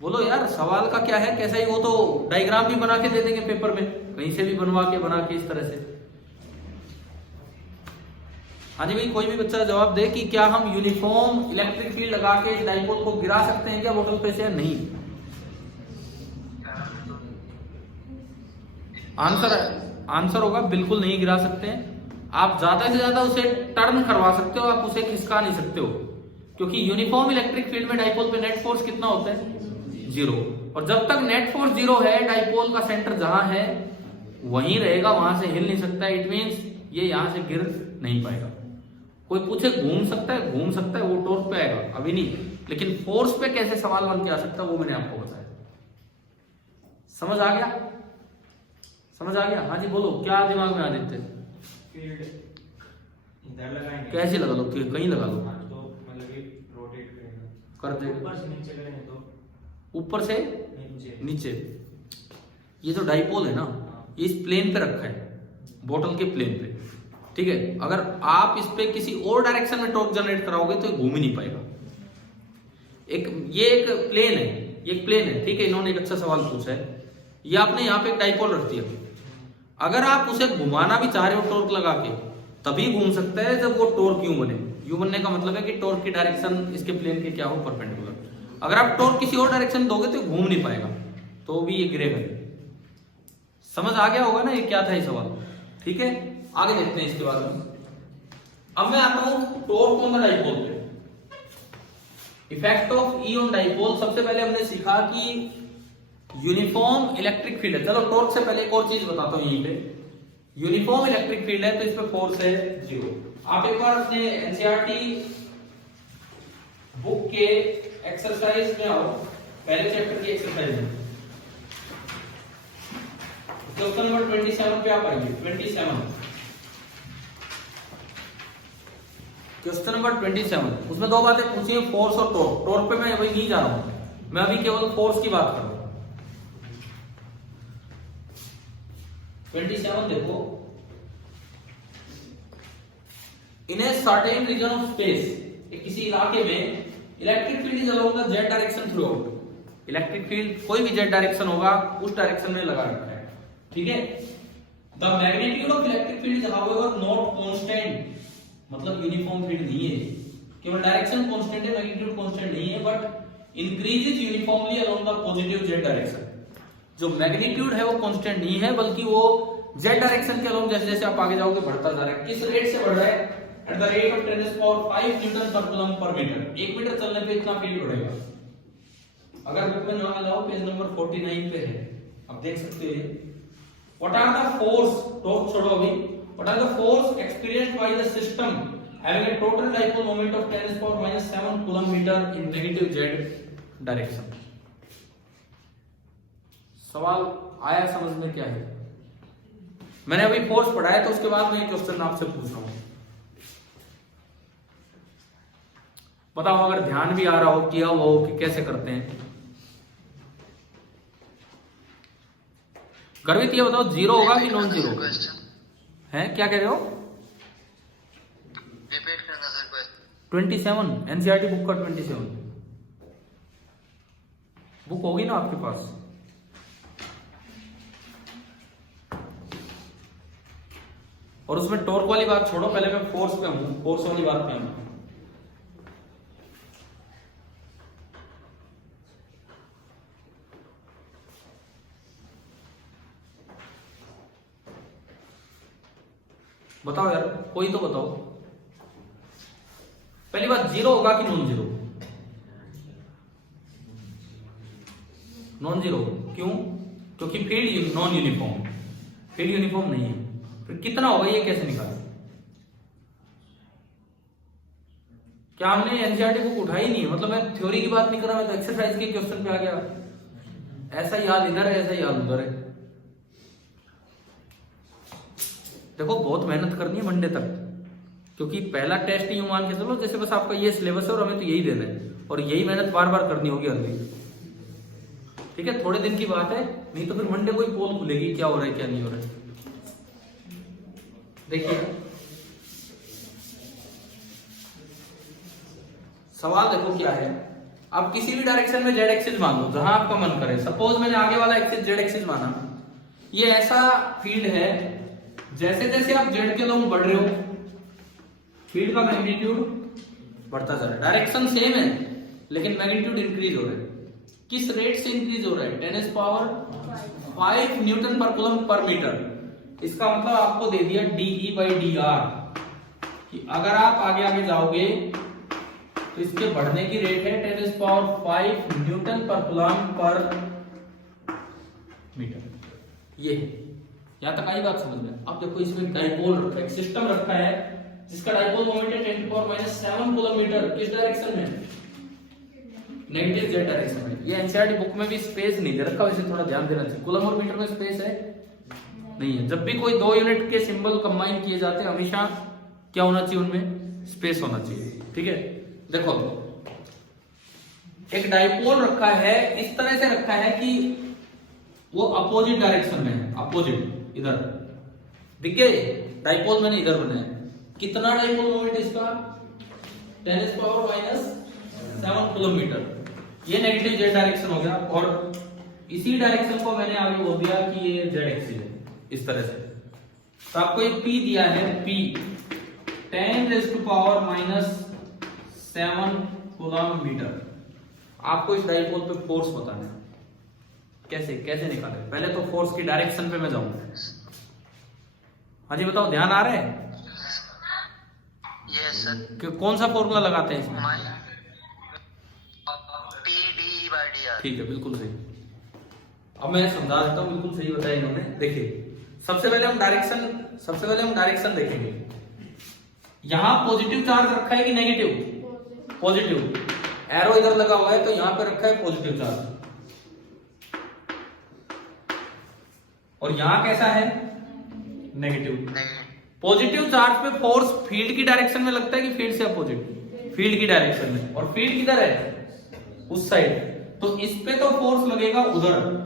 बोलो यार, सवाल का क्या है, कैसा ही, वो तो डायग्राम भी बना के दे देंगे पेपर में, कहीं से भी बनवा के बना के इस तरह से। हाँ जी भाई, कोई भी बच्चा जवाब दे कि क्या हम यूनिफॉर्म इलेक्ट्रिक फील्ड लगा के इस डाइपोल को गिरा सकते हैं क्या बोतल पे से, या नहीं। आंसर होगा बिल्कुल नहीं गिरा सकते हैं। आप ज्यादा से ज्यादा उसे टर्न करवा सकते हो, आप उसे खिसका नहीं सकते हो, क्योंकि यूनिफॉर्म इलेक्ट्रिक फील्ड में डाइपोल पे नेट फोर्स कितना होता है 0। और जब तक नेट फोर्स 0 है, डाइपोल का सेंटर जहां है वहीं रहेगा, वहां से हिल नहीं सकता। इट मींस ये यहां से गिर नहीं पाएगा। कोई पूछे घूम सकता है, घूम सकता है, वो टॉर्क पे आएगा, अभी नहीं। लेकिन फोर्स पे कैसे सवाल बन के आ सकता है वो मैंने आपको बताया। समझ आ गया? समझ आ गया? हाँ जी बोलो, क्या दिमाग में आदित्य? फील्ड इधर लगाएंगे, कैसे लगा लो? कहीं लगा लो, तो मतलब कि रोटेट करेगा। कर दे। ऊपर से नीचे करेंगे तो ऊपर से नीचे। नीचे। ये जो डाइपोल है ना, ये इस प्लेन पे रखा है, बोतल के प्लेन पे, ठीक है। अगर आप इस पे किसी और डायरेक्शन में टॉर्क जनरेट कराओगे तो ये घूम ही नहीं पाएगा। ये एक प्लेन है, ये एक प्लेन है, ठीक है। इन्होंने एक अच्छा सवाल पूछा है। ये आपने यहाँ पे एक डाइपोल रख दिया, अगर आप उसे घुमाना भी चाह रहे हो टॉर्क लगा के, तभी घूम सकता है जब वो टॉर्क यूं बने। यूं बनने का मतलब है कि टॉर्क की डायरेक्शन इसके प्लेन के क्या हो, परपेंडिकुलर। अगर आप टॉर्क किसी और डायरेक्शन दोगे तो घूम नहीं पाएगा, तो भी ये गिरेगा। समझ आ गया होगा ना ये क्या था ये सवाल, ठीक है। आगे देखते हैं इसके बाद में। अब मैं आता हूं टॉर्क ऑन द डाइपोल पे। Effect of E on dipole. सबसे पहले हमने सीखा कि यूनिफॉर्म इलेक्ट्रिक फील्ड है। चलो टॉर्क से पहले एक और चीज बताता हूं। यहीं पे यूनिफॉर्म इलेक्ट्रिक फील्ड है तो इस पे फोर्स है 0। आप एक बार अपने एनसीईआरटी बुक के एक्सरसाइज में आओ, पहले चैप्टर की एक्सरसाइज में क्वेश्चन नंबर 27 पे आप आइए। 27 क्वेश्चन नंबर 27, उसमें दो बातें पूछी है, फोर्स और टॉर्क। टॉर्क पे मैं अभी नहीं जा रहा हूं, मैं अभी केवल फोर्स की बात कर रहा हूं। 27 देखो। In a certain region of space, किसी इलाके में electric field is along the Z direction throughout. Electric field कोई भी जेड डायरेक्शन होगा उस डायरेक्शन में लगा रखा है, ठीक है। The magnitude of electric field is however not constant, मतलब यूनिफॉर्म फील्ड नहीं है, केवल डायरेक्शन कांस्टेंट है, मैग्नीट्यूड कांस्टेंट नहीं है, but increases uniformly along the positive Z direction. जो मैग्नीट्यूड है वो कांस्टेंट नहीं है, बल्कि वो जेड डायरेक्शन के अलोंग जैसे जैसे आप आगे जाओगे बढ़ता जा रहा है। किस रेट से बढ़ रहा है? At the rate of 10⁵ Newton पर कूलम पर मीटर। 1 मीटर चलने पे इतना फील्ड बढ़ेगा। अगर बुक में नाम जाओ, पेज नंबर 49 पे है, आप देख सकते हो। What are the force, torque छोड़ो अभी, what are the force experienced by the system having a total dipole moment of 10⁻⁷ coulomb metre in negative Z direction. सवाल आया समझ में? क्या है? मैंने अभी फोर्स पढ़ाया तो उसके बाद मैं क्वेश्चन आपसे पूछ रहा हूं, बताओ अगर ध्यान भी आ रहा हो, किया हुआ हो कि कैसे करते हैं। गर्वित ये बताओ, 0 होगा कि नॉन 0 है? क्या कह रहे हो? रिपीट करना सर क्वेश्चन। 27 एनसीईआरटी बुक का 27 बुक होगी ना आपके पास? और उसमें टॉर्क वाली बात छोड़ो, पहले मैं फोर्स पे हूं, फोर्स वाली बात पे हूं। बताओ यार, कोई तो बताओ। पहली बात, 0 होगा कि नॉन 0? नॉन 0 क्यों? क्योंकि field non uniform, field uniform नहीं है। फिर कितना होगा ये कैसे निकालें? क्या हमने एनसीईआरटी बुक उठाई नहीं है? मतलब मैं थ्योरी की बात नहीं कर रहा, मैं तो एक्सरसाइज के क्वेश्चन पे आ गया। ऐसा ही हाल इधर है, ऐसा ही हाल उधर है। देखो बहुत मेहनत करनी है मंडे तक, क्योंकि पहला टेस्ट ही मान के चलो जैसे बस आपका ये सिलेबस है और हमें तो यही देना है, और यही मेहनत बार बार करनी होगी हर दिन, ठीक है। थोड़े दिन की बात है, नहीं तो फिर मंडे को ही पोल खुलेगी क्या हो रहा है क्या नहीं हो रहा है। देखिए सवाल देखो क्या है। आप किसी भी डायरेक्शन में जेड एक्सिस मान लो, जहां आपका मन करे। सपोज मैंने आगे वाला एक्सिस जेड एक्सिस माना, ये ऐसा फील्ड है, जैसे जैसे आप जेड के अलोंग बढ़ रहे हो फील्ड का मैग्नीट्यूड बढ़ता जा रहा है। डायरेक्शन सेम है लेकिन मैग्नीट्यूड इंक्रीज हो रहा है। किस रेट से इंक्रीज हो रहा है? 10⁵ न्यूटन पर कूलम पर मीटर। इसका मतलब आपको दे दिया DE/dr कि अगर आप आगे आगे जाओगे तो इसके बढ़ने की रेट है 10⁵ न्यूटन पर कूलम पर मीटर। ये है, यहां तक आई बात समझ में? अब देखो इसमें डाइपोल रखा है, सिस्टम रखा है जिसका डाइपोल मोमेंट है 10⁻⁷ कूलम मीटर। किस डायरेक्शन में? नेगेटिव जेड डायरेक्शन में। ये एनसीईआरटी बुक में भी स्पेस नहीं दे रखा, वैसे थोड़ा ध्यान देना चाहिए। कूलम और मीटर में स्पेस है नहीं है। जब भी कोई दो यूनिट के सिंबल कंबाइन किए जाते हैं हमेशा क्या होना चाहिए? उनमें स्पेस होना चाहिए। ठीक है, देखो एक डाइपोल रखा है, इस तरह से रखा है कि वो अपोजिट डायरेक्शन में है, अपोजिट इधर दिख गए। डाइपोल मैंने इधर बनाया। कितना डाइपोल मोमेंट इसका? 10⁻⁷ कूलम मीटर। ये नेगेटिव जेड डायरेक्शन हो गया और इसी डायरेक्शन को मैंने आगे बोल दिया कि ये जेड एक्सिस है, इस तरह से। तो आपको एक P दिया है, P 10⁻⁷ कूलम मीटर। आपको इस डाइपोल पे फोर्स बताना है। कैसे निकाले? पहले तो फोर्स की डायरेक्शन पे मैं जाऊंगा। हाँ जी बताओ, ध्यान आ रहा है? Yes sir. कौन सा फॉर्मूला लगाते हैं इसमें? PDE/dr। ठीक है, बिल्कुल सही। अब मैं समझा देता हूँ, बिल्कुल सही बताया इन्होंने। देखिए सबसे पहले हम डायरेक्शन देखेंगे। यहां पॉजिटिव चार्ज रखा है कि नेगेटिव? पॉजिटिव। एरो इधर लगा हुआ है तो यहां पे रखा है पॉजिटिव चार्ज। और यहां कैसा है? नेगेटिव। पॉजिटिव चार्ज पे फोर्स फील्ड की डायरेक्शन में लगता है कि फील्ड से अपोजिट? फील्ड की डायरेक्शन में। और फील्ड किधर है? उस साइड। तो इस पे तो फोर्स लगेगा उधर,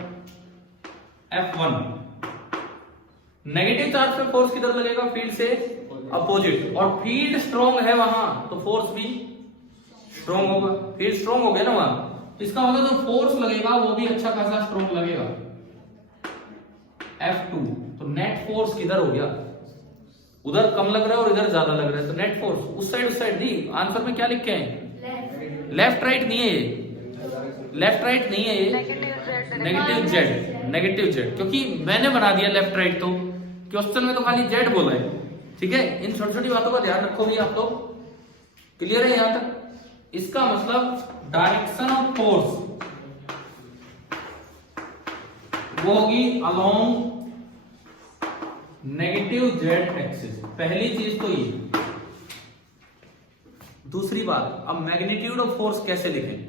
F1। नेगेटिव चार्ज पे फोर्स किधर लगेगा? फील्ड से अपोजिट। और फील्ड स्ट्रॉन्ग है वहां तो फोर्स भी स्ट्रॉन्ग होगा। फील्ड स्ट्रॉन्ग हो गया ना वहां, तो इसका मतलब जो फोर्स लगेगा वो भी अच्छा खासा स्ट्रॉन्ग लगेगा, F2। तो नेट फोर्स किधर हो गया? उधर कम लग रहा है और इधर ज्यादा लग रहा है, तो नेट फोर्स उस साइड नहीं। आंसर में क्या लिखे हैं? लेफ्ट राइट नहीं है ये, लेफ्ट राइट नहीं है ये, नेगेटिव जेड। क्योंकि मैंने बना दिया लेफ्ट राइट, तो क्वेश्चन में तो खाली जेड बोला है। ठीक है, इन छोटी छोटी बातों का ध्यान रखो भी आप लोग। क्लियर है यहां तक? इसका मतलब डायरेक्शन ऑफ फोर्स वो होगी अलोंग नेगेटिव जेड एक्सिस। पहली चीज तो ये। दूसरी बात, अब मैग्नीट्यूड ऑफ फोर्स कैसे लिखें?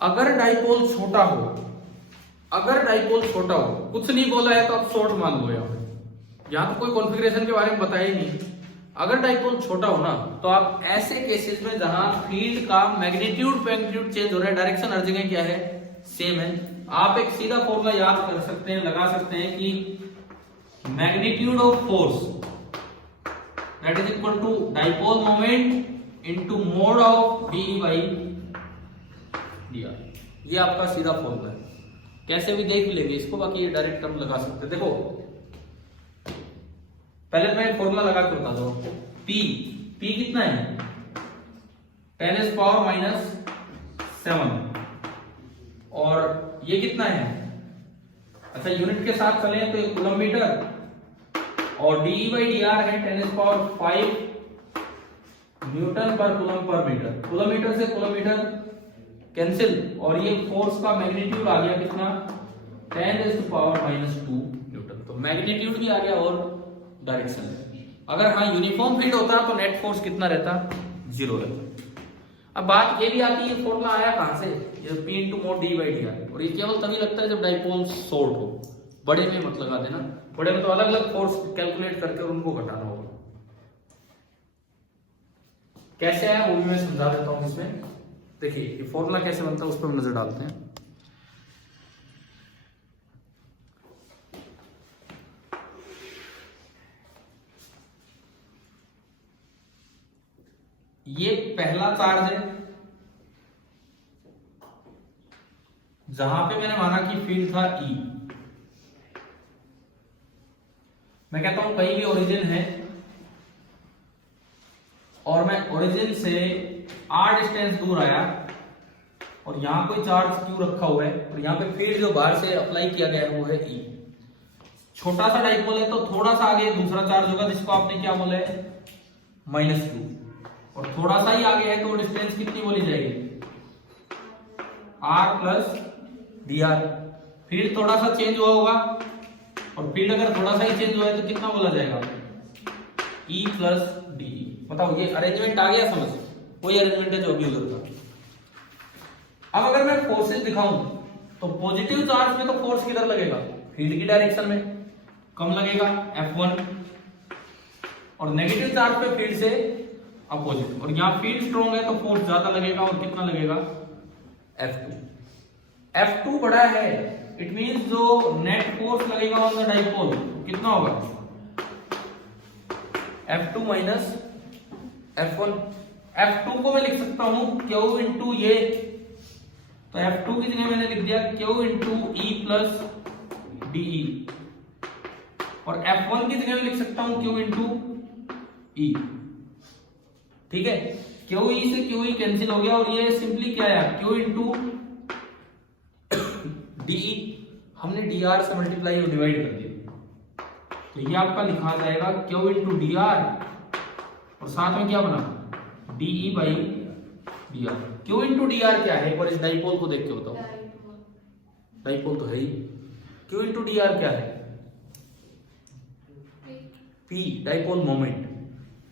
अगर डाइपोल छोटा हो, कुछ नहीं बोला है तो आप शॉर्ट मान लो। यहां तो कोई कॉन्फ़िगरेशन के बारे में बताया ही नहीं। अगर डाइपोल छोटा हो ना तो आप ऐसे केसेस में जहां फील्ड का मैग्नीट्यूड चेंज हो रहा है, डायरेक्शन हर जगह क्या है? सेम है। आप एक सीधा फॉर्मूला याद कर सकते हैं, लगा सकते हैं कि magnitude of force that is equal to dipole moment into mod of DE/dr। ये आपका सीधा फॉर्मूला है। कैसे भी देख लेंगे इसको, बाकी ये डायरेक्ट हम लगा सकते हैं। देखो पहले मैं फॉर्मूला लगा के बता दो। P कितना है? 10⁻⁷। और ये कितना है? अच्छा यूनिट के साथ चले तो ये कूलम मीटर, और DE/dr है 10⁵ न्यूटन पर कूलम पर मीटर। कूलम मीटर से कूलम मीटर कैंसिल, और ये फोर्स का मैग्नीट्यूड आ गया कितना? 10⁻⁻² न्यूटन। तो मैग्नीट्यूड भी आ गया और डायरेक्शन। अगर हाँ यूनिफॉर्म फील्ड होता तो नेट फोर्स कितना रहता? 0 रहता। अब बात ये भी आती है फॉर्मूला आया कहां से? ये P × mod DE/dr। और ये केवल तभी लगता है जब डाइपोल शॉर्ट हो। बड़े में मत लगा देना, बड़े में तो अलग अलग फोर्स कैलकुलेट करके उनको घटाना होगा। कैसे है वो भी मैं समझा देता हूं इसमें। देखिए ये फॉर्मूला कैसे बनता है उस पर नजर डालते हैं। ये पहला चार्ज है जहां पे मैंने माना कि फील्ड था E। मैं कहता हूं कहीं भी ओरिजिन है और मैं ओरिजिन से r डिस्टेंस दूर आया और यहाँ कोई चार्ज Q रखा हुआ है और यहाँ पे फील्ड जो बाहर से अप्लाई किया गया है वो है E। छोटा सा डाइपोल है तो थोड़ा सा आगे दूसरा चार्ज होगा जिसको आपने क्या बोला है -Q, और थोड़ा सा ही आगे है तो डिस्टेंस कितनी बोली जाएगी R प्लस dr। फील्ड थोड़ा सा चेंज हुआ होगा और फील्ड अगर थोड़ा सा ही चेंज हुआ है तो कितना बोला जाएगा E प्लस डी। बताओ ये अरेंजमेंट आ गया समझ? वही अरेंजमेंट है जो अभी उधर था। अब अगर मैं फोर्सेस दिखाऊं तो पॉजिटिव चार्ज में तो फोर्स किधर लगेगा फील्ड की डायरेक्शन में, कम लगेगा F1, और नेगेटिव चार्ज पे फील्ड से अपोजिट, और यहाँ फील्ड स्ट्रॉन्ग है तो फोर्स ज्यादा लगेगा और कितना लगेगा F2। F2 बड़ा है, इट मींस जो नेट फोर्स लगेगा ऑन द डाइपोल कितना होगा F2 माइनस F1। F2 को मैं लिख सकता हूं Q इंटू ये, तो F2 की जगह मैंने लिख दिया Q into E plus DE, और F1 की जगह मैं लिख सकता हूं Q इंटू E। ठीक है, QE से QE कैंसिल हो गया और ये सिंपली क्या है Q इंटू DE, हमने DR से मल्टीप्लाई और डिवाइड कर दिया तो ये आपका लिखा जाएगा Q इंटू DR और साथ में क्या बना DE by DR। Q into DR क्या है एक बार इस डाइपोल को देख के बताओ, डाइपोल तो है ही। Q इंटू DR क्या है P, डाइपोल मोमेंट।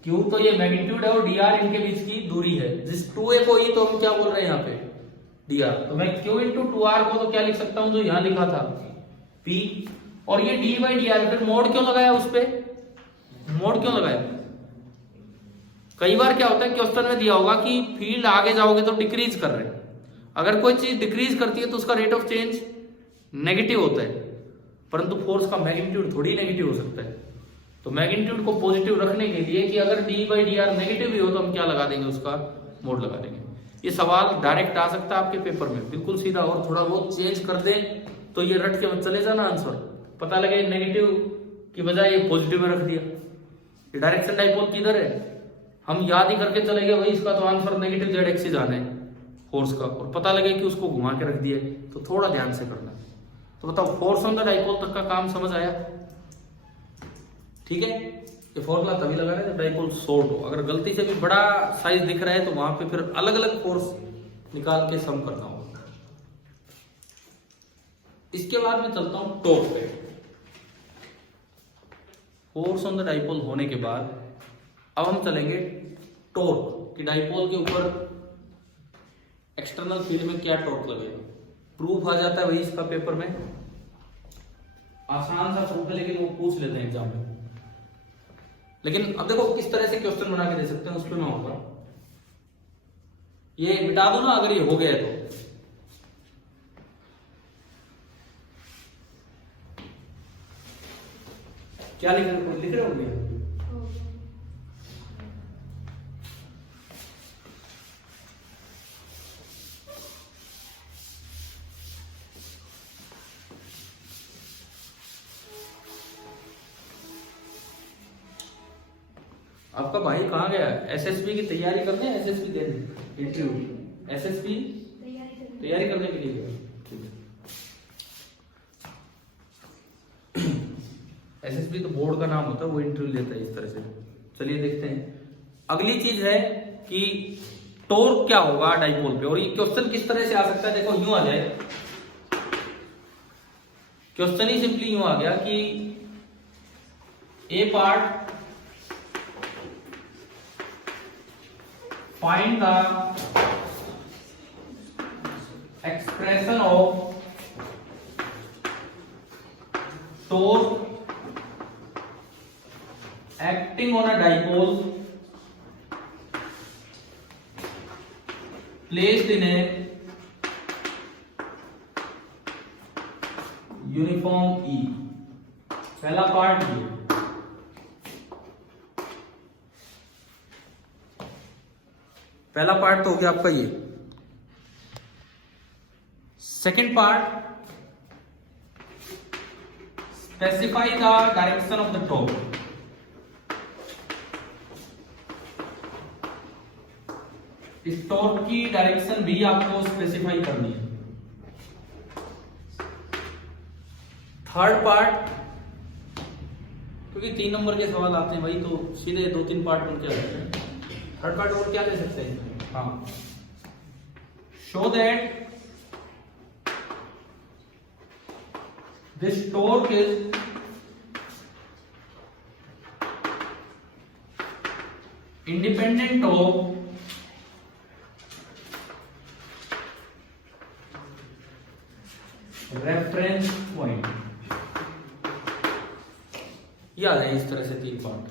Q तो ये मैग्नीट्यूड है और DR इनके बीच की दूरी है, जिस 2a को ही तो हम क्या बोल रहे हैं यहाँ पे DR, तो मैं Q इंटू 2R को तो क्या लिख सकता हूं जो यहां लिखा था P, और ये D बाई DR फिर मोड क्यों लगाया उस पे, मोड क्यों लगाया? कई बार क्या होता है क्वेश्चन में दिया होगा कि फील्ड आगे जाओगे तो डिक्रीज कर रहे हैं, अगर कोई चीज डिक्रीज करती है तो उसका रेट ऑफ चेंज नेगेटिव होता है, परंतु फोर्स का मैग्नीट्यूड थोड़ी नेगेटिव हो सकता है। तो मैग्नीट्यूड को पॉजिटिव रखने के लिए कि अगर D बाई DR नेगेटिव भी हो तो हम क्या लगा देंगे उसका मोड लगा देंगे। ये सवाल डायरेक्ट आ सकता है आपके पेपर में बिल्कुल सीधा, और थोड़ा बहुत चेंज कर दे तो ये रट के मत चले जाना आंसर, पता लगे नेगेटिव की बजाय ये पॉजिटिव में रख दिया। ये डायरेक्शन डाइपोल किधर है हम याद ही करके चले गए भाई इसका तो आंसर नेगेटिव जेड एक्सिस आना है फोर्स का, और पता लगे कि उसको घुमा के रख दिया, तो थोड़ा ध्यान से करना। तो बताओ फोर्स ऑन द डाइपोल तक का काम समझ आया? ठीक है, ये फॉर्मूला तभी लगा रहे हैं जब डाइपोल शॉर्ट हो। अगर गलती से भी बड़ा साइज दिख रहा है तो वहां पे फिर अलग अलग फोर्स निकाल के सम करना होगा। इसके बाद मैं चलता हूं टॉर्क पे। फोर्स ऑन द डाइपोल होने के बाद अब हम चलेंगे टॉर्क कि डाइपोल के ऊपर एक्सटर्नल फील्ड में क्या टॉर्क लगेगा। प्रूफ आ जाता है वही इसका पेपर में, आसान सा प्रूफ है लेकिन वो पूछ लेते हैं एग्जाम में। लेकिन अब देखो किस तरह से क्वेश्चन बना के दे सकते हैं उस पर मैं होगा, ये मिटा दो ना अगर ये हो गया है तो। क्या लिख रहे होंगे? आपका भाई कहाँ गया? एसएसबी की तैयारी करने, एसएसबी देने इंटरव्यू, एसएसबी तैयारी करने के लिए गया। एसएसबी तो बोर्ड का नाम होता है, वो इंटरव्यू लेता है इस तरह से। चलिए देखते हैं। अगली चीज है कि टॉर्क क्या होगा डाइपोल पे, और ये क्वेश्चन किस तरह से आ सकता है। देखो यूं आ जाए, क्वेश्चन ही सिंपली यूं आ गया कि ए part find the expression of torque acting on a dipole placed in a uniform E। पहला पार्ट ये, पहला पार्ट तो हो गया आपका ये। Second part, specify the direction of the torque. इस टॉर्क की डायरेक्शन भी आपको स्पेसिफाई करनी है। थर्ड पार्ट, क्योंकि 3 नंबर के सवाल आते हैं भाई, तो सीधे 2-3 पार्ट बन के आते हैं। थर्ड पार्ट और क्या ले सकते हैं? हाँ, show that this torque is independent of reference point। ये आ जाए इस तरह से 3 पार्ट।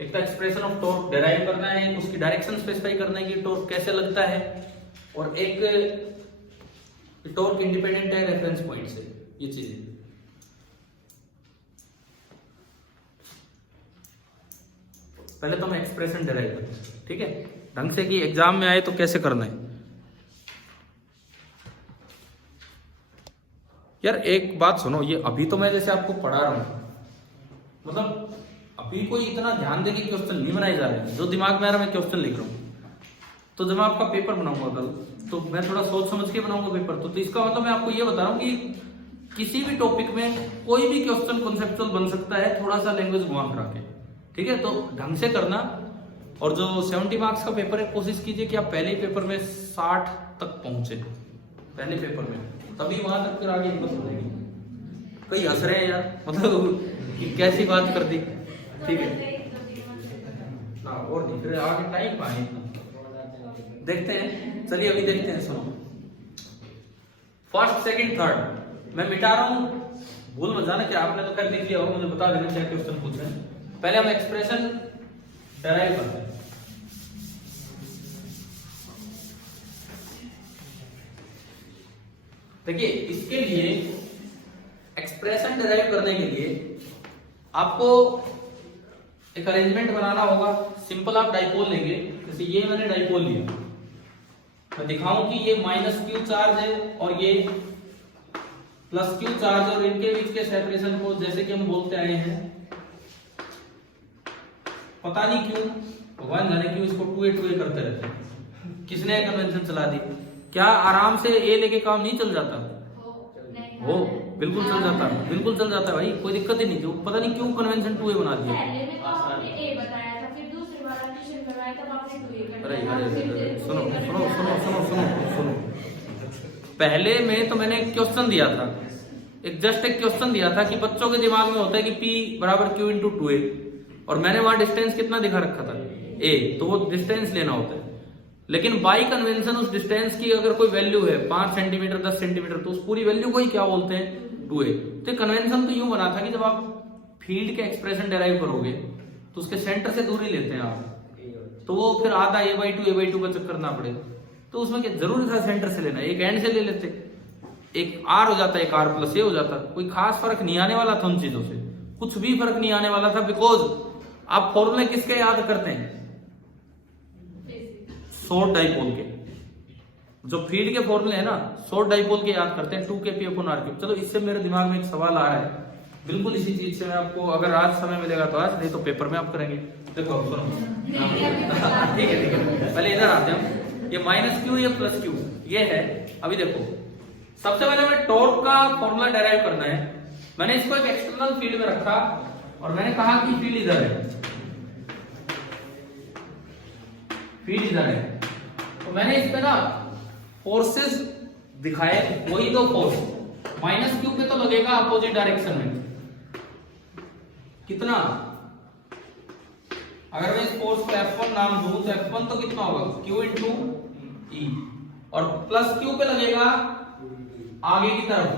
एक तो एक्सप्रेशन ऑफ टॉर्क डेराइव करना है, एक उसकी डायरेक्शन स्पेसिफाई करना है कि टॉर्क कैसे लगता है, और एक टॉर्क इंडिपेंडेंट है रेफरेंस पॉइंट से। ये चीजें पहले तो हम एक्सप्रेशन डेराइव करते हैं, ठीक है, ढंग से कि एग्जाम में आए तो कैसे करना है। यार एक बात सुनो, ये अभी तो मैं जैसे आपको पढ़ा रहा हूं, मतलब अभी कोई इतना ध्यान दे कि क्वेश्चन नहीं बनाए जा रहे, जो दिमाग में आ रहा है मैं क्वेश्चन लिख रहा हूँ। तो जब मैं आपका पेपर बनाऊंगा कल, तो मैं थोड़ा सोच समझ के बनाऊंगा पेपर। तो इसका मतलब मैं आपको ये बता रहा हूँ कि किसी भी टॉपिक में कोई भी क्वेश्चन कॉन्सेप्चुअल बन सकता है, थोड़ा सा लैंग्वेज घुमा फिरा के, ठीक है। तो ढंग से करना, और जो 70 मार्क्स का पेपर है, कोशिश कीजिए कि आप पहले ही पेपर में 60 तक पहुंचे, पहले पेपर में, तभी वहां तक फिर आगे हिम्मत बढ़ेगी। कई हंस रहे हैं यार, मतलब कैसी बात कर दी, ठीक है ना, और दिख रहे आगे टाइम पाए इतना। देखते हैं, चलिए अभी देखते हैं। सुनो, फर्स्ट सेकंड थर्ड मैं मिटा रहा हूं, भूल मत जाना कि आपने तो कर लिख लिया हो, मुझे बता देना क्या क्वेश्चन पूछ रहे हैं। पहले हम एक्सप्रेशन डेराइव करते हैं। देखिए, इसके लिए एक्सप्रेशन डेराइव करने के लिए आपको एक अरेंजमेंट बनाना होगा। सिंपल आप डाइपोल लेंगे, जैसे ये मैंने डाइपोल लिया, मैं दिखाऊं कि ये -q चार्ज है और ये +q चार्ज, और इनके बीच के सेपरेशन को जैसे कि हम बोलते आए हैं, पता नहीं क्यों, भगवान जाने क्यों इसको 2a करते रहते हैं। किसने कन्वेंशन चला दी? क्या आराम से ए लेके काम नहीं चल जाता? हो, बिल्कुल चल जाता है, बिल्कुल चल जाता है भाई, कोई दिक्कत ही नहीं थी। पता नहीं क्यों कन्वेंशन 2a बना दिया। पहले में तो आपने ए बताया था, फिर दूसरी बार ऑपरेशन करवाया तब आपने 2a कर अरे दिया। अरे सुनो सुनो सुनो सुनो सुनो सुनो, पहले में तो मैंने क्वेश्चन दिया था, एक जस्ट एक क्वेश्चन दिया था कि बच्चों के दिमाग में होता है कि P = Q × 2a, और मैंने वहां डिस्टेंस कितना दिखा रखा था, a, तो वो डिस्टेंस लेना होता है। लेकिन बाई कन्वेंशन उस डिस्टेंस की अगर कोई वैल्यू है 5 सेंटीमीटर 10 सेंटीमीटर, तो उस पूरी वैल्यू को ही क्या बोलते हैं? 2a। तो कन्वेंशन तो यूं बना था कि जब आप फील्ड के एक्सप्रेशन डेराइव करोगे तो उसके सेंटर से दूरी लेते हैं आप, तो वो फिर आधा a/2 का चक्कर ना पड़े, तो उसमें क्या जरूरी था सेंटर से लेना, एक एंड से ले लेते, एक r हो जाता, एक r + a हो जाता, कोई खास फर्क नहीं आने वाला था उन चीजों से, कुछ भी फर्क नहीं आने वाला था। बिकॉज आप फॉर्मूले किसके याद करते हैं? शॉर्ट डाइपोल के, जो फील्ड के फॉर्मूले है ना, शॉर्ट डाइपोल के याद करते हैं, 2kp/r3। चलो, इससे मेरे दिमाग में एक सवाल आ रहा है, बिल्कुल इसी चीज से मैं आपको, अगर आज समय मिलेगा तो आज, नहीं तो पेपर में आप करेंगे। देखो सुनो, ठीक है ठीक है, पहले इधर आते हैं हम। ये -q या +q ये है। अभी देखो, सबसे पहले हमें टॉर्क का फॉर्मूला डेराइव करना है। मैंने इसको एक एक्सटर्नल फील्ड में रखा और मैंने कहा कि फील्ड इधर है, फील्ड इधर है, तो मैंने इस पे ना फोर्सेस दिखाए, वही दो फोर्स, -q पे तो लगेगा अपोजिट डायरेक्शन में, कितना, अगर मैं इस फोर्स को F1 नाम दूं तो F1 तो कितना होगा? Q × E, और +q पे लगेगा आगे की तरफ,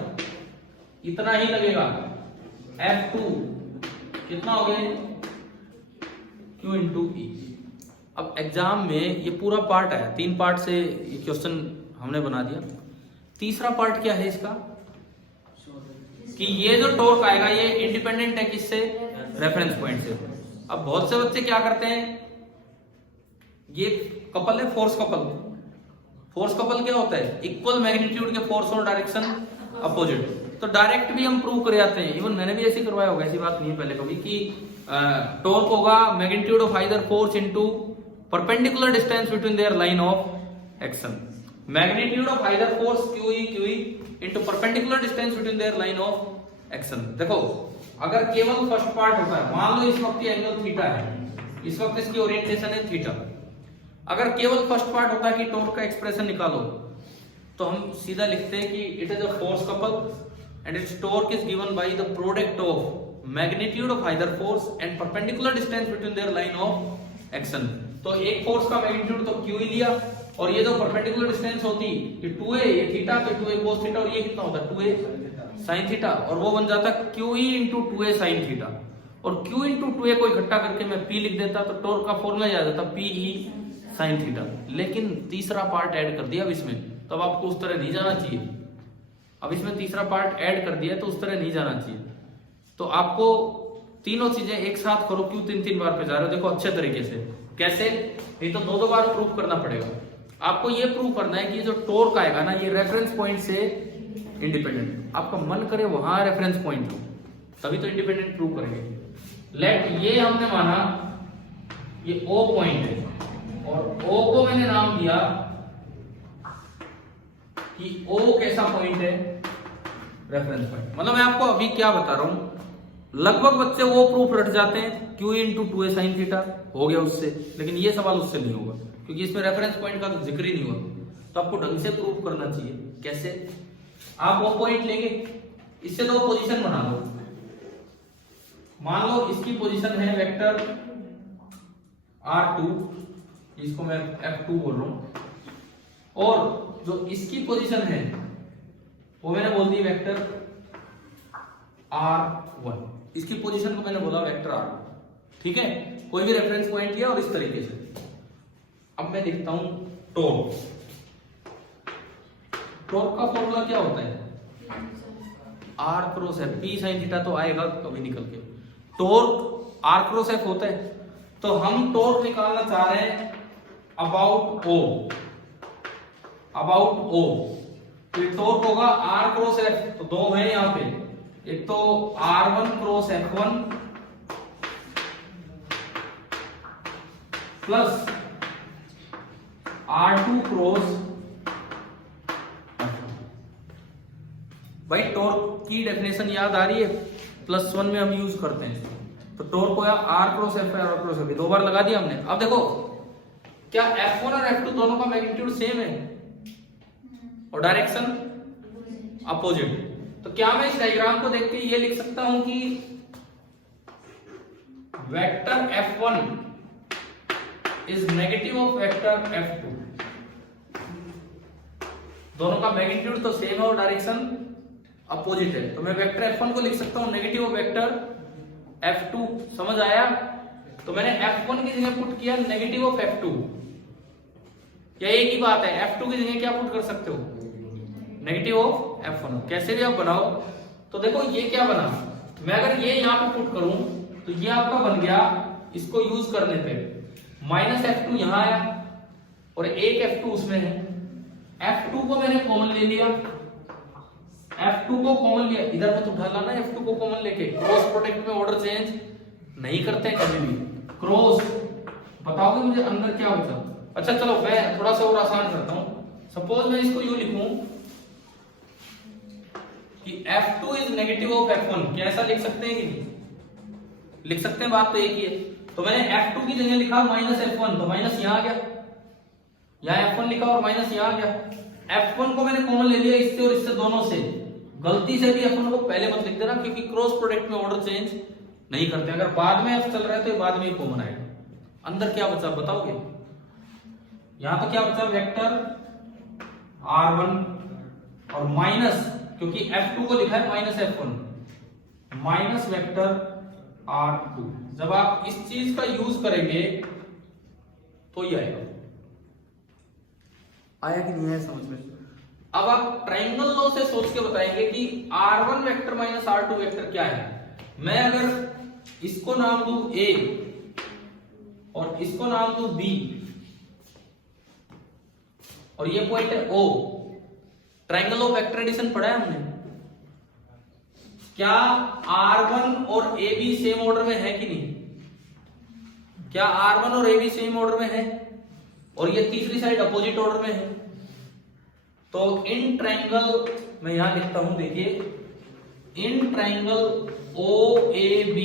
इतना ही लगेगा, F2 कितना हो गया? Q × E। अब एग्जाम में ये पूरा पार्ट है, 3 पार्ट से ये क्वेश्चन हमने बना दिया। तीसरा पार्ट क्या है इसका, कि ये जो टॉर्क आएगा ये इंडिपेंडेंट है किससे? रेफरेंस पॉइंट से। अब बहुत से बच्चे क्या करते हैं, ये कपल है फोर्स कपल। फोर्स कपल क्या होता है? इक्वल मैग्नीट्यूड के फोर्स और डायरेक्शन अपोजिट। तो डायरेक्ट भी हम प्रूव कर जाते हैं, इवन मैंने भी ऐसे करवाया होगा, ऐसी बात नहीं है पहले कभी कि टॉर्क होगा magnitude of either force into perpendicular distance between their line of action, magnitude of either force QE into perpendicular distance between their line of action. देखो अगर केवल फर्स्ट पार्ट होता है, मान लो इस वक्त ये एंगल थीटा है, इस वक्त इसकी ओरिएंटेशन है थीटा, अगर केवल फर्स्ट पार्ट होता है कि टॉर्क का एक्सप्रेशन निकालो, तो हम सीधा लिखते हैं कि it is a force couple and it's torque is given by the product of magnitude of either force and perpendicular distance between their line of action. तो एक फोर्स का मैग्नीट्यूड तो QE लिया, और ये जो परपेंडिकुलर डिस्टेंस होती कि 2a, ये थीटा, तो 2a cos थीटा, और ये कितना होता है 2a sin थीटा, और वो बन जाता QE into 2a sin theta, और Q into 2a को इकट्ठा करके मैं P लिख देता, तो टॉर्क का फॉर्मूला आ जाता PE sin थीटा। लेकिन तीसरा पार्ट ऐड कर दिया अब इसमें, तब आपको उस तरह नहीं जाना चाहिए, अब इसमें तीसरा पार्ट ऐड कर दिया तो उस तरह नहीं जाना चाहिए। तो आपको तीनों चीजें एक साथ करो, क्यों 3-3 बार पे जा रहे हो, देखो अच्छे तरीके से कैसे, नहीं तो 2-2 बार प्रूफ करना पड़ेगा। आपको ये प्रूव करना है कि जो टॉर्क आएगा ना, ये रेफरेंस पॉइंट से इंडिपेंडेंट, आपका मन करे वहां रेफरेंस पॉइंट हो, तभी तो इंडिपेंडेंट प्रूव करेंगे। लेट ये हमने माना ये O पॉइंट है, और O को मैंने नाम दिया कि O कैसा पॉइंट है, रेफरेंस पॉइंट। मतलब मैं आपको अभी क्या बता रहा हूं, लगभग बच्चे वो प्रूफ रट जाते हैं QE into 2a sin theta हो गया उससे, लेकिन ये सवाल उससे नहीं होगा क्योंकि इसमें रेफरेंस पॉइंट का तो जिक्र ही नहीं हुआ। तो आपको ढंग से प्रूफ करना चाहिए। कैसे? आप वो पॉइंट लेंगे, इससे दो पोजीशन बना लो, मान लो इसकी पोजीशन है वेक्टर R2, इसको मैं F2 बोल रहा हूं, और जो इसकी पोजीशन है वो मैंने बोल दी वेक्टर R1, इसकी पोजीशन को मैंने बोला वेक्टर R1। ठीक है, कोई भी रेफरेंस पॉइंट लिया और इस तरीके से। अब मैं लिखता हूं टॉर्क। टॉर्क का फॉर्मूला क्या होता है? R cross F, P sin theta तो आएगा कभी निकल के, टॉर्क R क्रॉस F होता है। तो हम टॉर्क निकालना चाह रहे हैं अबाउट O, अबाउट O। तो टॉर्क होगा R क्रॉस F, तो दो है यहां पे, एक तो R1 cross F1 plus R2 cross. भाई टॉर्क की डेफिनेशन याद आ रही है? +1 में हम यूज करते हैं। तो टॉर्क होगा R क्रॉस F है, R क्रॉस F, दो बार लगा दिया हमने। अब देखो क्या F1 और F2 दोनों का मैग्नीट्यूड सेम है और डायरेक्शन अपोजिट। तो क्या मैं इस डायग्राम को देख के ये लिख सकता हूं कि vector F1 is negative of vector F2, दोनों का मैग्नीट्यूड तो सेम है और डायरेक्शन अपोजिट है। तो मैं वेक्टर F1 को लिख सकता हूं नेगेटिव ऑफ वेक्टर F2। समझ आया? तो मैंने F1 की जगह पुट किया नेगेटिव ऑफ F2, या एक ही बात है, F2 की जगह क्या पुट कर सकते हो? Negative of F1। कैसे भी आप बनाओ। तो देखो ये क्या बना, मैं अगर ये यहां पे पुट करूं तो ये आपका बन गया, इसको यूज करने पे -F2 यहां आया और एक F2 उसमें है। F2 को मैंने कॉमन ले लिया, F2 को कॉमन लिया, इधर मत उठा लाना F2 को कॉमन लेके। क्रॉस प्रोडक्ट में ऑर्डर चेंज नहीं करते हैं कभी भी। क्रॉस बताओगे मुझे अंदर क्या बचा? अच्छा चलो मैं थोड़ा सा और आसान करता हूं। सपोज मैं इसको यूं लिखूं कि F2 is negative of F1, कैसा लिख सकते हैं कि नहीं? लिख सकते हैं, बात तो एक ही है। तो मैंने F2 की जगह लिखा -F1, तो माइनस यहां आ गया, यहां F1 लिखा और माइनस यहां आ गया। F1 को मैंने कॉमन ले लिया इससे और इससे, दोनों से। गलती से भी F1 को पहले मत लिख देना क्योंकि क्रॉस प्रोडक्ट में ऑर्डर चेंज नहीं करते। अगर बाद में F चल रहा है तो बाद में कॉमन आएगा। अंदर क्या बचा बताओगे? यहां तो क्या बचा, वेक्टर R1 और माइनस, क्योंकि F2 को लिखा है -F1, माइनस वेक्टर R2। जब आप इस चीज का यूज करेंगे तो ये आएगा। आया कि नहीं आया समझ में? अब आप ट्रायंगल लॉ से सोच के बताएंगे कि R1 vector minus R2 vector क्या है। मैं अगर इसको नाम दूं A और इसको नाम दूं B और ये पॉइंट है O, triangle of vector addition पढ़ा है हमने? क्या R1 और AB सेम ऑर्डर में है कि नहीं? क्या R1 और AB सेम ऑर्डर में है? और ये तीसरी साइड अपोजिट ऑर्डर में है। तो इन ट्रायंगल मैं यहां लिखता हूं, देखिए इन ट्रायंगल OAB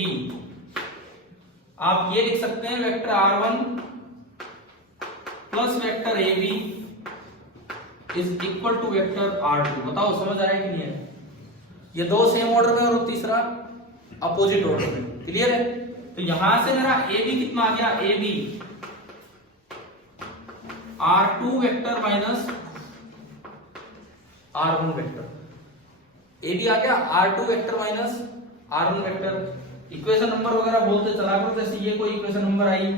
आप ये लिख सकते हैं vector R1 plus vector AB is equal to vector R2। बताओ समझ आया कि नहीं है? ये दो सेम ऑर्डर में और तीसरा अपोजिट ऑर्डर में। क्लियर है? तो यहां से मेरा AB कितना आ गया? AB R2 vector minus R1 vector. AB आ गया R2 vector minus R1 vector. Equation number वगैरह बोलते चला करो, जैसे ये कोई इक्वेशन नंबर आई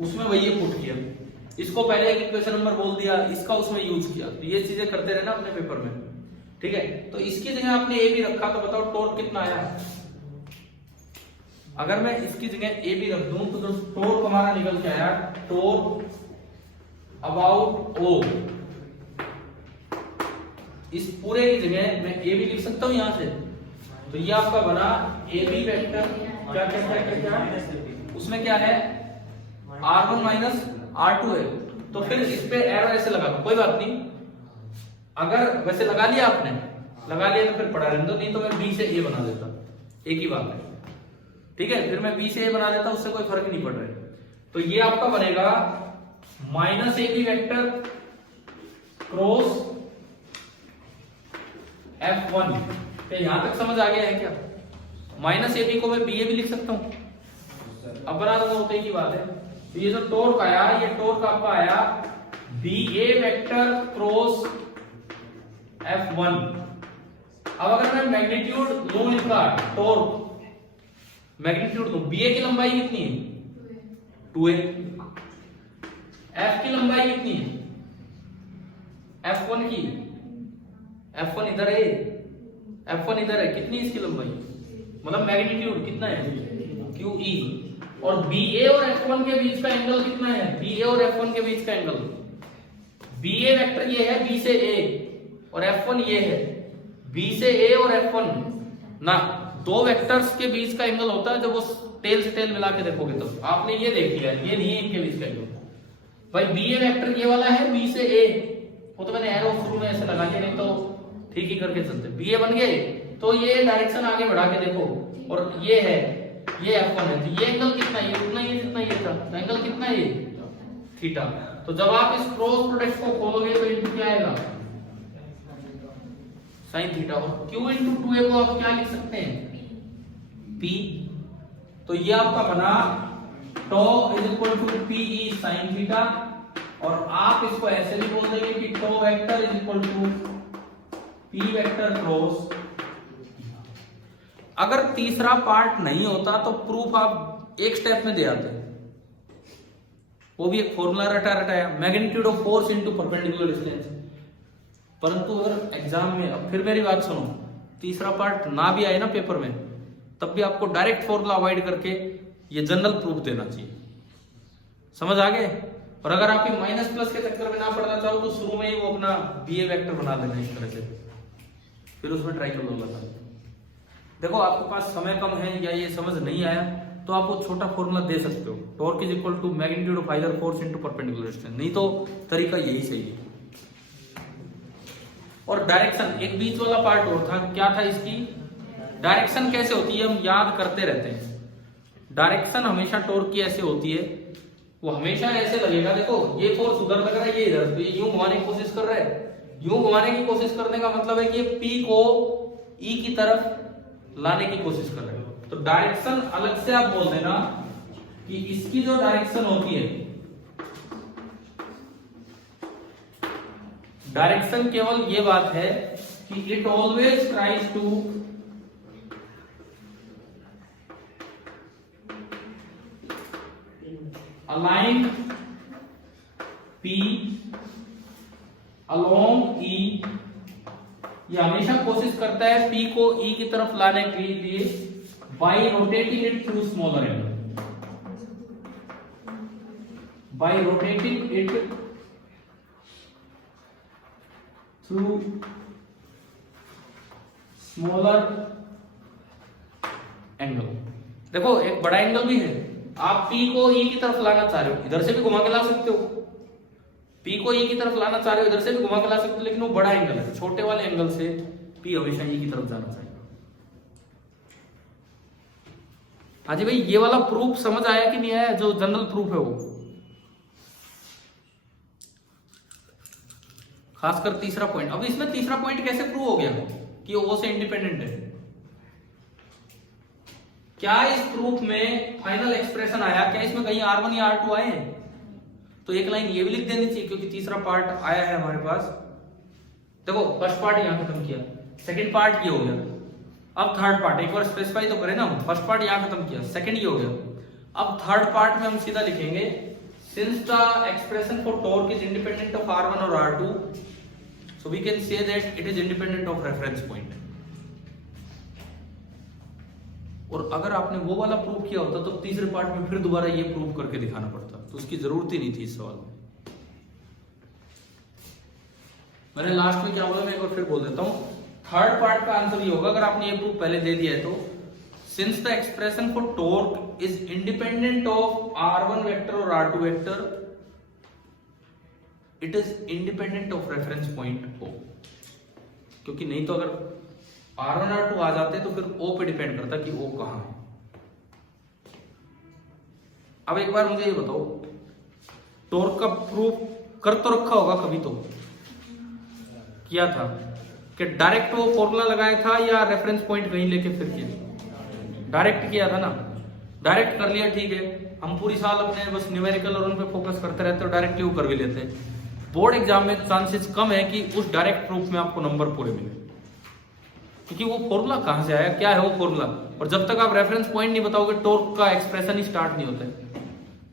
उसमें वही पुट किया, इसको पहले एक इक्वेशन नंबर बोल दिया, इसका उसमें यूज किया। तो ये चीजें करते रहना अपने पेपर में, ठीक है? तो इसकी जगह आपने ए भी रखा, तो बताओ टॉर्क कितना आया? अगर मैं इसकी जगह ए भी रख दूं तो जो टॉर्क हमारा निकल के आया, टॉर्क अबाउट O, इस पूरे की जगह मैं ए भी लिख सकता हूं यहां से। तो ये आपका बना ए बी वेक्टर। क्या क्या क्या क्या क्या उसमें क्या है? R1 माइनस R2 है। तो फिर इस पे एरो ऐसे लगा दो, कोई बात नहीं। अगर वैसे लगा लिया आपने, लगा लिया तो फिर पढ़ा रहने दो, नहीं तो मैं बी से ए बना देता, एक ही बात है, ठीक है? फिर मैं बी से ए बना देता, उससे कोई फर्क नहीं पड़ रहा है। तो ये आपका बनेगा minus A B vector cross F1। क्या यहां तक समझ आ गया है क्या? माइनस ए बी को मैं बी ए भी लिख सकता हूं, अब बना दूंगा, होते ही की बात है। तो ये जो टॉर्क आया, ये टॉर्क आपका आया बी ए वेक्टर क्रॉस F1। अब अगर मैं मैग्नीट्यूड लूं इनका, टॉर्क मैग्नीट्यूड लूं, बी ए की लंबाई कितनी है? 2a। F की लंबाई कितनी है? F1 की, F1 इधर है, F1 इधर है, कितनी इसकी लंबाई? मतलब मैग्नीट्यूड कितना है? QE। और BA और F1 के बीच का एंगल कितना है? BA और F1 के बीच का एंगल, BA वेक्टर ये है B से A, और F1 ये है B से A और F1 ना, दो वेक्टर्स के बीच का एंगल होता है जब वो टेल से टेल मिला के देखोगे। तो आपने ये देख लिया, ये नहीं है इनके बीच का एंगल। भाई BA वेक्टर ये वाला है B से A, वो तो मैंने एरो शुरू में ऐसे लगा दिया, नहीं तो ठीक ही करके चलते। BA बन गए तो ये डायरेक्शन आगे बढ़ा के देखो, और ये है, ये F1 है, तो ये एंगल कितना है? ये उतना ही जितना ये था। तो एंगल कितना है? थीटा। तो जब आप इस क्रॉस प्रोडक्ट को खोलोगे तो इनटू क्या आएगा? Sign theta. और Q इंटू 2a को आप क्या लिख सकते हैं? P। तो ये आपका बना tau is equal to PE sine theta. और आप इसको ऐसे भी बोल देंगे कि tau vector is equal to P vector cross. अगर तीसरा पार्ट नहीं होता तो प्रूफ आप एक स्टेप में दे आते, वो भी एक फॉर्मूला रटा रटाया, magnitude of force into perpendicular distance. परंतु अगर एग्जाम में, अब फिर मेरी बात सुनो, तीसरा पार्ट ना भी आए ना पेपर में, तब भी आपको डायरेक्ट फॉर्मूला अवॉइड करके ये जनरल प्रूफ देना चाहिए। समझ आ गए? और अगर आप माइनस प्लस के चक्कर में ना पड़ना चाहो तो शुरू में ही वो अपना BA वेक्टर बना देना इस तरह से, फिर उसमें ट्राई कर लो। देखो आपके पास समय कम है या ये समझ नहीं आया तो आप वो छोटा फॉर्मूला दे सकते हो, torque is equal to magnitude of either force into perpendicular distance, नहीं तो तरीका यही सही है। और डायरेक्शन, एक बीच वाला पार्ट और था, क्या था इसकी? डायरेक्शन कैसे होती है हम याद करते रहते हैं। डायरेक्शन हमेशा टॉर्क की ऐसे होती है, वो हमेशा ऐसे लगेगा, देखो ये फोर्स उधर लग रहा है, ये इधर, तो ये यूं घुमाने की कोशिश कर रहा है। यूं घुमाने की कोशिश करने का मतलब है कि ये P को E की तरफ लाने की कोशिश कर रहे हो। तो डायरेक्शन अलग से आप बोल देना कि इसकी जो डायरेक्शन होती है, डायरेक्शन केवल ये बात है कि it always tries to align P along E, ये हमेशा कोशिश करता है P को E की तरफ लाने के लिए by rotating it through smaller angle, by rotating it through smaller देखो एक बड़ा एंगल भी है, आप P को E की तरफ लाना चाह रहे हो, इधर से भी घुमा के ला सकते हो। P को E की तरफ लाना चाह रहे हो, इधर से भी घुमा के ला सकते हो, लेकिन वो बड़ा एंगल है, छोटे वाले एंगल से P हमेशा E की तरफ जाना चाहिए। हाँ जी भाई, ये वाला प्रूफ समझ आया कि नहीं आया, जो जनरल प्रूफ है वो, खासकर तीसरा पॉइंट। अब इसमें तीसरा पॉइंट कैसे प्रूव हो गया कि O से इंडिपेंडेंट है? क्या इस प्रूफ में फाइनल एक्सप्रेशन आया? क्या इसमें कहीं R1 या R2 आए हैं? तो एक लाइन ये भी लिख देनी चाहिए, क्योंकि तीसरा पार्ट आया है हमारे पास। देखो फर्स्ट पार्ट यहां खत्म किया, सेकंड पार्ट ये हो गया, अब थर्ड पार्ट एक बार स्पेसिफाई तो करें ना, फर्स्ट पार्ट यहां खत्म किया, सेकंड ये हो गया। अब थर्ड पार्ट में हम सीधा लिखेंगे since the expression for torque is independent of R1 और R2, so we can say that it is independent of reference point। और अगर आपने वो वाला प्रूव किया होता तो तीसरे पार्ट में फिर दोबारा ये प्रूव करके दिखाना पड़ता, तो उसकी जरूरत ही नहीं थी इस सवाल में। मैंने लास्ट में क्या बोला, मैं एक बार फिर बोल देता हूं। थर्ड पार्ट का आंसर ये होगा, अगर आपने ये प्रूफ पहले दे दिया है तो, since the expression for torque is independent of R1 vector और R2 vector, it is independent of reference point O। क्योंकि नहीं तो अगर R1 R2 आ जाते तो फिर O पे डिपेंड करता कि O कहां है। अब एक बार मुझे ये बताओ, टॉर्क का प्रूफ कर तो रखा होगा कभी, तो किया था कि डायरेक्ट वो फॉर्मूला लगाया था या रेफरेंस पॉइंट कहीं लेके फिर किया? डायरेक्ट किया था ना। डायरेक्ट कर लिया, ठीक है, हम पूरी साल अपने बस न्यूमेरिकल और उन पे फोकस करते रहते हो, डायरेक्ट वो कर भी लेते हैं। बोर्ड एग्जाम में चांसेस कम है कि उस डायरेक्ट प्रूफ में आपको नंबर पूरे मिले, क्योंकि वो फॉर्मूला कहां से आया, क्या है वो फॉर्मूला, और जब तक आप रेफरेंस पॉइंट नहीं बताओगे टॉर्क का एक्सप्रेशन ही स्टार्ट नहीं होता है।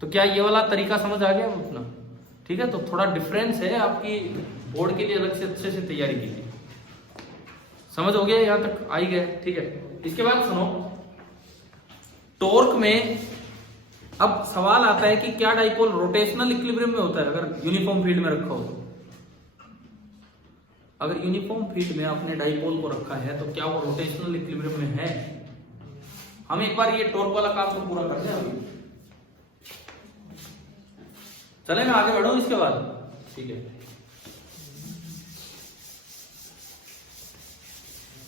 तो क्या ये वाला तरीका समझ आ गया अपना? ठीक है, तो थोड़ा डिफरेंस है, आपकी बोर्ड के लिए अलग से अच्छे से तैयारी कीजिए। समझ हो गया, यहां तक आ ही गए? ठीक है, इसके बाद सुनो, टॉर्क में अब सवाल आता है कि क्या डाइपोल रोटेशनल इक्विलिब्रियम में होता है अगर यूनिफॉर्म फील्ड में रखा हो तो? अगर यूनिफॉर्म फील्ड में आपने डाइपोल को रखा है तो क्या वो रोटेशनल इक्विलिब्रियम में है? हम एक बार ये टॉर्क वाला काम तो पूरा कर दें अभी, चले मैं आगे बढ़ूं इसके बाद? ठीक है।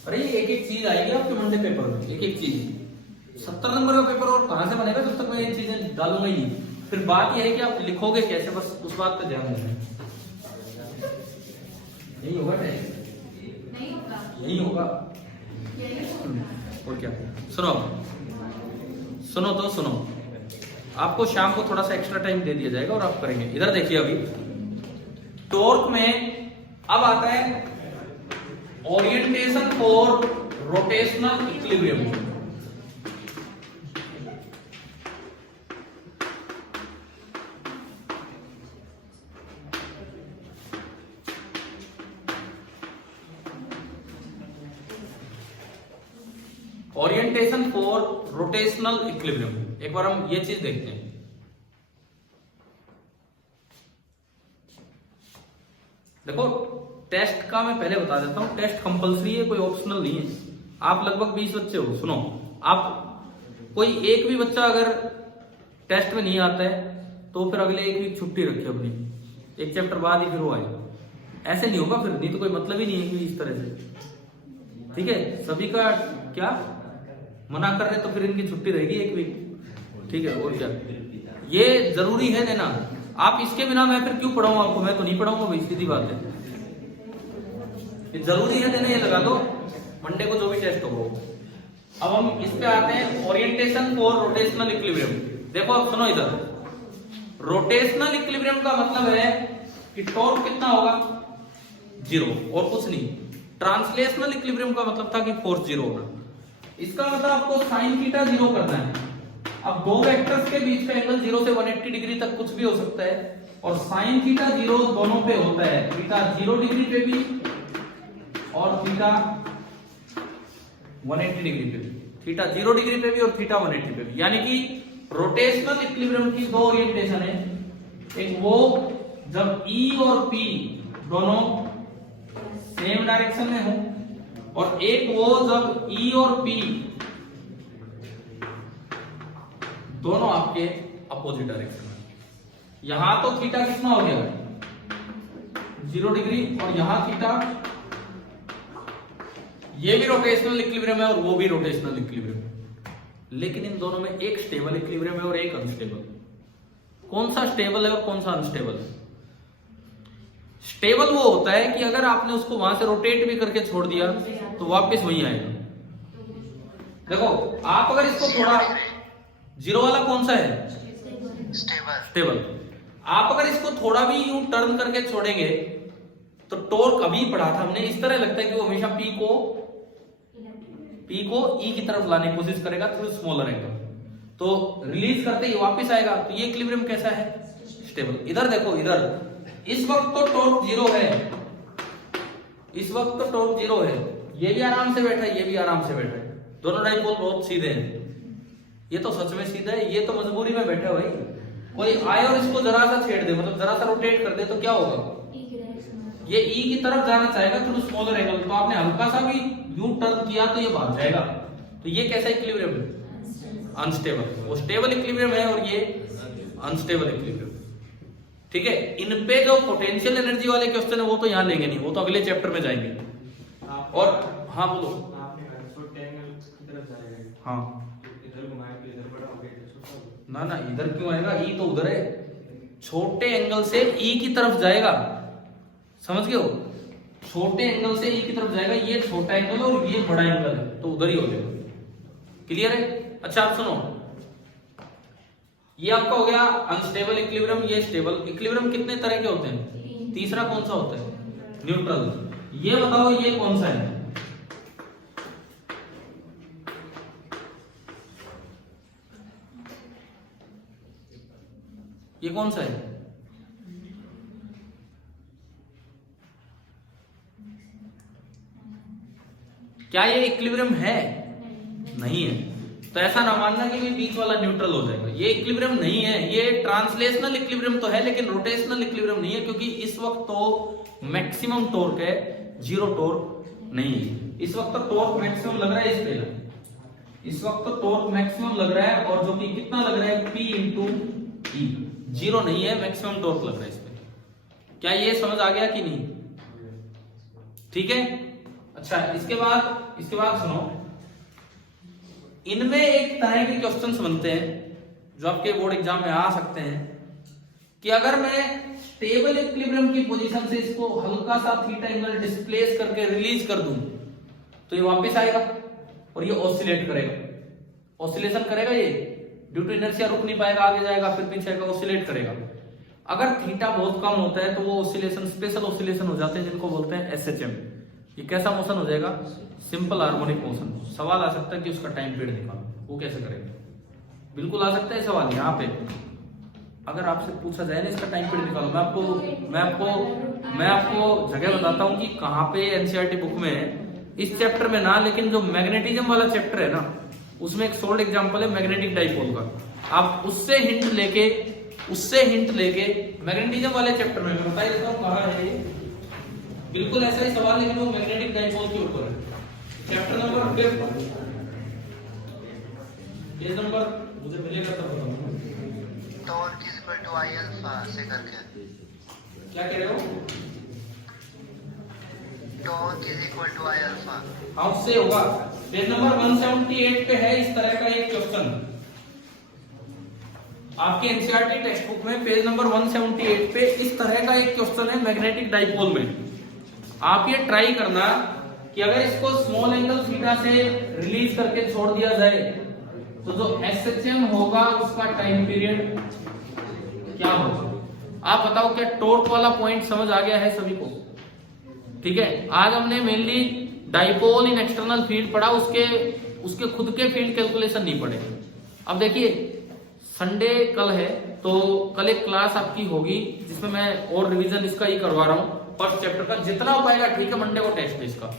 अरे एक एक चीज आएगी आपके मंडे पेपर में, एक एक चीज। 70 नंबर का पेपर और कहां से बनेगा जब तक मैं ये चीजें डालूंगा ही नहीं। फिर बात यह है कि आप लिखोगे कैसे, बस उस बात पे ध्यान देना। नहीं होगा, नहीं होगा, यही होगा, यही होगा। और क्या? सुनो तो सुनो, आपको शाम को थोड़ा सा एक्स्ट्रा टाइम दे दिया जाएगा और आप करेंगे। इधर देखिए, अभी टॉर्क में अब आता है orientation for rotational equilibrium. Orientation for rotational equilibrium, एक बार हम ये चीज देखते हैं। देखो टेस्ट का मैं पहले बता देता हूं, टेस्ट कंपलसरी है, कोई ऑप्शनल नहीं है। आप लगभग 20 बच्चे हो, सुनो, आप कोई एक भी बच्चा अगर टेस्ट में नहीं आता है तो फिर अगले एक वीक छुट्टी रखे अपनी, एक चैप्टर बाद ही फिर वो आए। ऐसे नहीं होगा फिर, नहीं तो कोई मतलब ही नहीं है कि इस तरह से। ठीक है, सभी का क्या मना कर रहे तो फिर इनकी छुट्टी रहेगी एक वीक। ठीक है, और क्या, ये जरूरी है देना। आप इसके बिना मैं फिर क्यों पढ़ाऊंगा आपको, मैं तो नहीं पढ़ाऊंगा भाई, सीधी बात है। ये जरूरी है देना, ये लगा दो मंडे को जो भी टेस्ट होगा। अब हम इस पे आते हैं, ओरिएंटेशन फॉर रोटेशनल इक्विलिब्रियम। देखो अब सुनो, इधर रोटेशनल इक्विलिब्रियम का मतलब है कि टॉर्क कितना होगा, 0 और कुछ नहीं। ट्रांसलेशनल इक्विलिब्रियम का मतलब था कि फोर्स 0 होगा। इसका मतलब आपको साइन थीटा 0 करना है। अब दो वेक्टर्स के बीच का एंगल 0 से 180 डिग्री तक कुछ भी हो सकता है, और साइन थीटा 0 दोनों पे होता है, थीटा 0 डिग्री पे भी और थीटा 180 डिग्री पे भी, थीटा 0 डिग्री पे भी और थीटा 180 पे भी। यानी कि रोटेशनल इक्विलिब्रियम की दो ओरिएंटेशन है, एक वो जब E और P दोनों सेम डायरेक्शन में हो, और एक वो जब E और P दोनों आपके अपोजिट डायरेक्शन में। यहां तो थीटा कितना हो गया 0 डिग्री और यहां थीटा, ये भी रोटेशनल इक्विलिब्रियम है और वो भी रोटेशनल इक्विलिब्रियम है, लेकिन इन दोनों में एक स्टेबल इक्विलिब्रियम है और एक अनस्टेबल। कौन सा स्टेबल है और कौन सा अनस्टेबल है? स्टेबल वो होता है कि अगर आपने उसको वहां से रोटेट भी करके छोड़ दिया तो वापस वहीं आएगा। देखो आप अगर इसको थोड़ा, जीरो वाला कौन सा है? स्टेबल। आप अगर इसको थोड़ा भी यूं टर्न करके छोड़ेंगे तो टॉर्क अभी पढ़ा था हमने, इस तरह लगता है कि वो हमेशा पी को ई की तरफ लाने की कोशिश करेगा थ्रू स्मॉलर एंगल, तो रिलीज करते ही वापस आएगा। तो ये इक्विलिब्रियम कैसा है? स्टेबल। इधर देखो, इधर इस वक्त तो टॉर्क 0 है, इस वक्त तो टॉर्क 0 है, ये भी आराम से बैठा है, ये भी आराम से बैठा है, दोनों डाइपोल बहुत सीधे हैं। ये तो सच में सीधा है, ये तो मजबूरी में बैठा है भाई। कोई आए और इसको जरा सा छेड़ दे, मतलब जरा सा रोटेट कर दे तो क्या होगा? ये ई की तरफ जाना चाहेगा थ्रू स्मॉलर एंगल, तो आपने हल्का सा भी यूं टर्न किया तो ये भाग जाएगा। तो ये कैसा इक्विलिब्रियम है? अनस्टेबल। वो स्टेबल इक्विलिब्रियम है और ये अनस्टेबल इक्विलिब्रियम। ठीक है, इन पे जो पोटेंशियल एनर्जी वाले क्वेश्चन है वो तो यहाँ लेंगे नहीं, वो तो अगले चैप्टर में जाएंगे। और हाँ बोलो। आपने कहा छोटे एंगल की तरफ जाएगा, हाँ इधर घुमाए तो इधर बड़ा हो गया, इधर छोटा हो गया। ना ना, इधर क्यों आएगा? ई तो उधर है, छोटे एंगल से ई की तरफ जाएगा, समझ गए हो? छोटे एंगल से ई की तरफ जाएगा, ये छोटा एंगल और ये बड़ा एंगल है तो उधर ही हो जाएगा। क्लियर है? अच्छा आप सुनो, ये आपका हो गया अनस्टेबल इक्विलिब्रियम, ये स्टेबल इक्विलिब्रियम। कितने तरह के होते हैं? तीसरा कौन सा होता है? न्यूट्रल। ये बताओ ये कौन सा है? ये कौन सा है? क्या ये इक्विलिब्रियम है? नहीं है। तो ऐसा ना मानना कि बीच वाला न्यूट्रल हो जाएगा, ये इक्विलिब्रियम नहीं है। ये ट्रांसलेशनल इक्विलिब्रियम तो है लेकिन रोटेशनल इक्विलिब्रियम नहीं है, क्योंकि इस वक्त तो मैक्सिमम टॉर्क है, 0 टॉर्क नहीं है। इस वक्त तो टॉर्क मैक्सिमम लग रहा है इस पे, इस वक्त तो टॉर्क मैक्सिमम लग रहा है, और जो कि कितना लग रहा है? P इंटू ई, 0 नहीं है, मैक्सिमम टॉर्क लग रहा है इस पे। क्या ये समझ आ गया कि नहीं? ठीक है। अच्छा इसके बाद सुनो, इनमें एक तरह के क्वेश्चंस बनते हैं जो आपके बोर्ड एग्जाम में आ सकते हैं कि अगर मैं स्टेबल इक्विलिब्रियम की पोजीशन से इसको हल्का सा थीटा एंगल डिस्प्लेस करके रिलीज कर दूं तो ये वापस आएगा और ये ऑसिलेट करेगा, ऑसिलेशन करेगा, ये ड्यू टू इनर्शिया रुक नहीं पाएगा, आगे जाएगा फिर पीछे आएगा, ऑसिलेट करेगा। अगर थीटा बहुत कम होता है तो वो ऑसिलेशन स्पेशल ऑसिलेशन हो जाते हैं जिनको बोलते हैं SHM। ये कैसा मोशन हो जाएगा? Simple harmonic motion. सवाल आ सकता है कि उसका टाइम पीरियड निकालो, वो कैसे करेंगे? बिल्कुल आ सकता है सवाल यहाँ पे। अगर आपसे पूछा जाए ना इसका टाइम पीरियड निकालो, मैं आपको जगह बताता हूँ कि कहाँ पे NCERT बुक में, इस चैप्टर में ना, लेकिन जो मैग्नेटिज्म वाला चैप्टर है ना उसमें एक सोल्ड एग्जांपल है मैग्नेटिक डाइपोल का। आप उससे हिंट लेके मैग्नेटिज्म वाले चैप्टर में मैं बता देता हूँ कहाँ है ये। बिल्कुल ऐसा ही सवाल, लेकिन वो मैग्नेटिक डाइपोल के ऊपर है। चैप्टर नंबर 5 पेज नंबर मुझे मिलेगा तब बताऊंगा। Torque is equal to I alpha से करके क्या कह रहे हो? Torque is equal to I alpha. हाँ उससे होगा। पेज नंबर 178 पे है इस तरह का एक क्वेश्चन आपके एनसीईआरटी टेक्स्ट बुक में। पेज नंबर 178 पे इस तरह का एक क्वेश्चन है मैग्नेटिक डाइपोल में। आप ये ट्राई करना कि अगर इसको स्मॉल एंगल थीटा से रिलीज करके छोड़ दिया जाए तो जो SHM होगा उसका टाइम पीरियड क्या होगा? आप बताओ क्या टॉर्क वाला पॉइंट समझ आ गया है सभी को? ठीक है, आज हमने मेनली डाइपोल इन एक्सटर्नल फील्ड पढ़ा, उसके खुद के फील्ड कैलकुलेशन नहीं पढ़े। अब देखिए संडे कल है तो कल एक क्लास आपकी होगी जिसमें मैं और रिवीजन इसका ही करवा रहा हूँ, फर्स्ट चैप्टर का जितना हो पाएगा। ठीक है, मंडे को टेस्ट है इसका,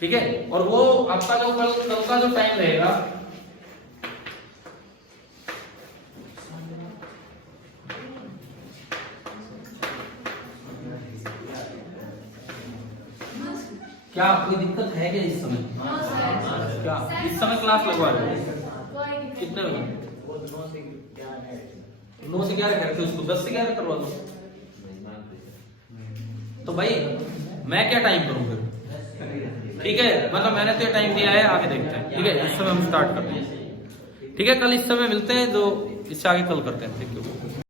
ठीक है। और वो आपका जो कल का जो टाइम रहेगा क्या कोई दिक्कत है क्या इस समय? क्या इस समय क्लास लगवा रहे हो? कितने बजे? 9 से 11 करके उसको 10 से 11 करवा दो। तो भाई मैं क्या टाइम करूं फिर? ठीक है, मतलब मैंने तो टाइम दिया है, आगे देखते हैं। ठीक है, इस समय हम स्टार्ट करते हैं। ठीक है, कल इस समय मिलते हैं, जो इससे आगे कल करते हैं। Thank you.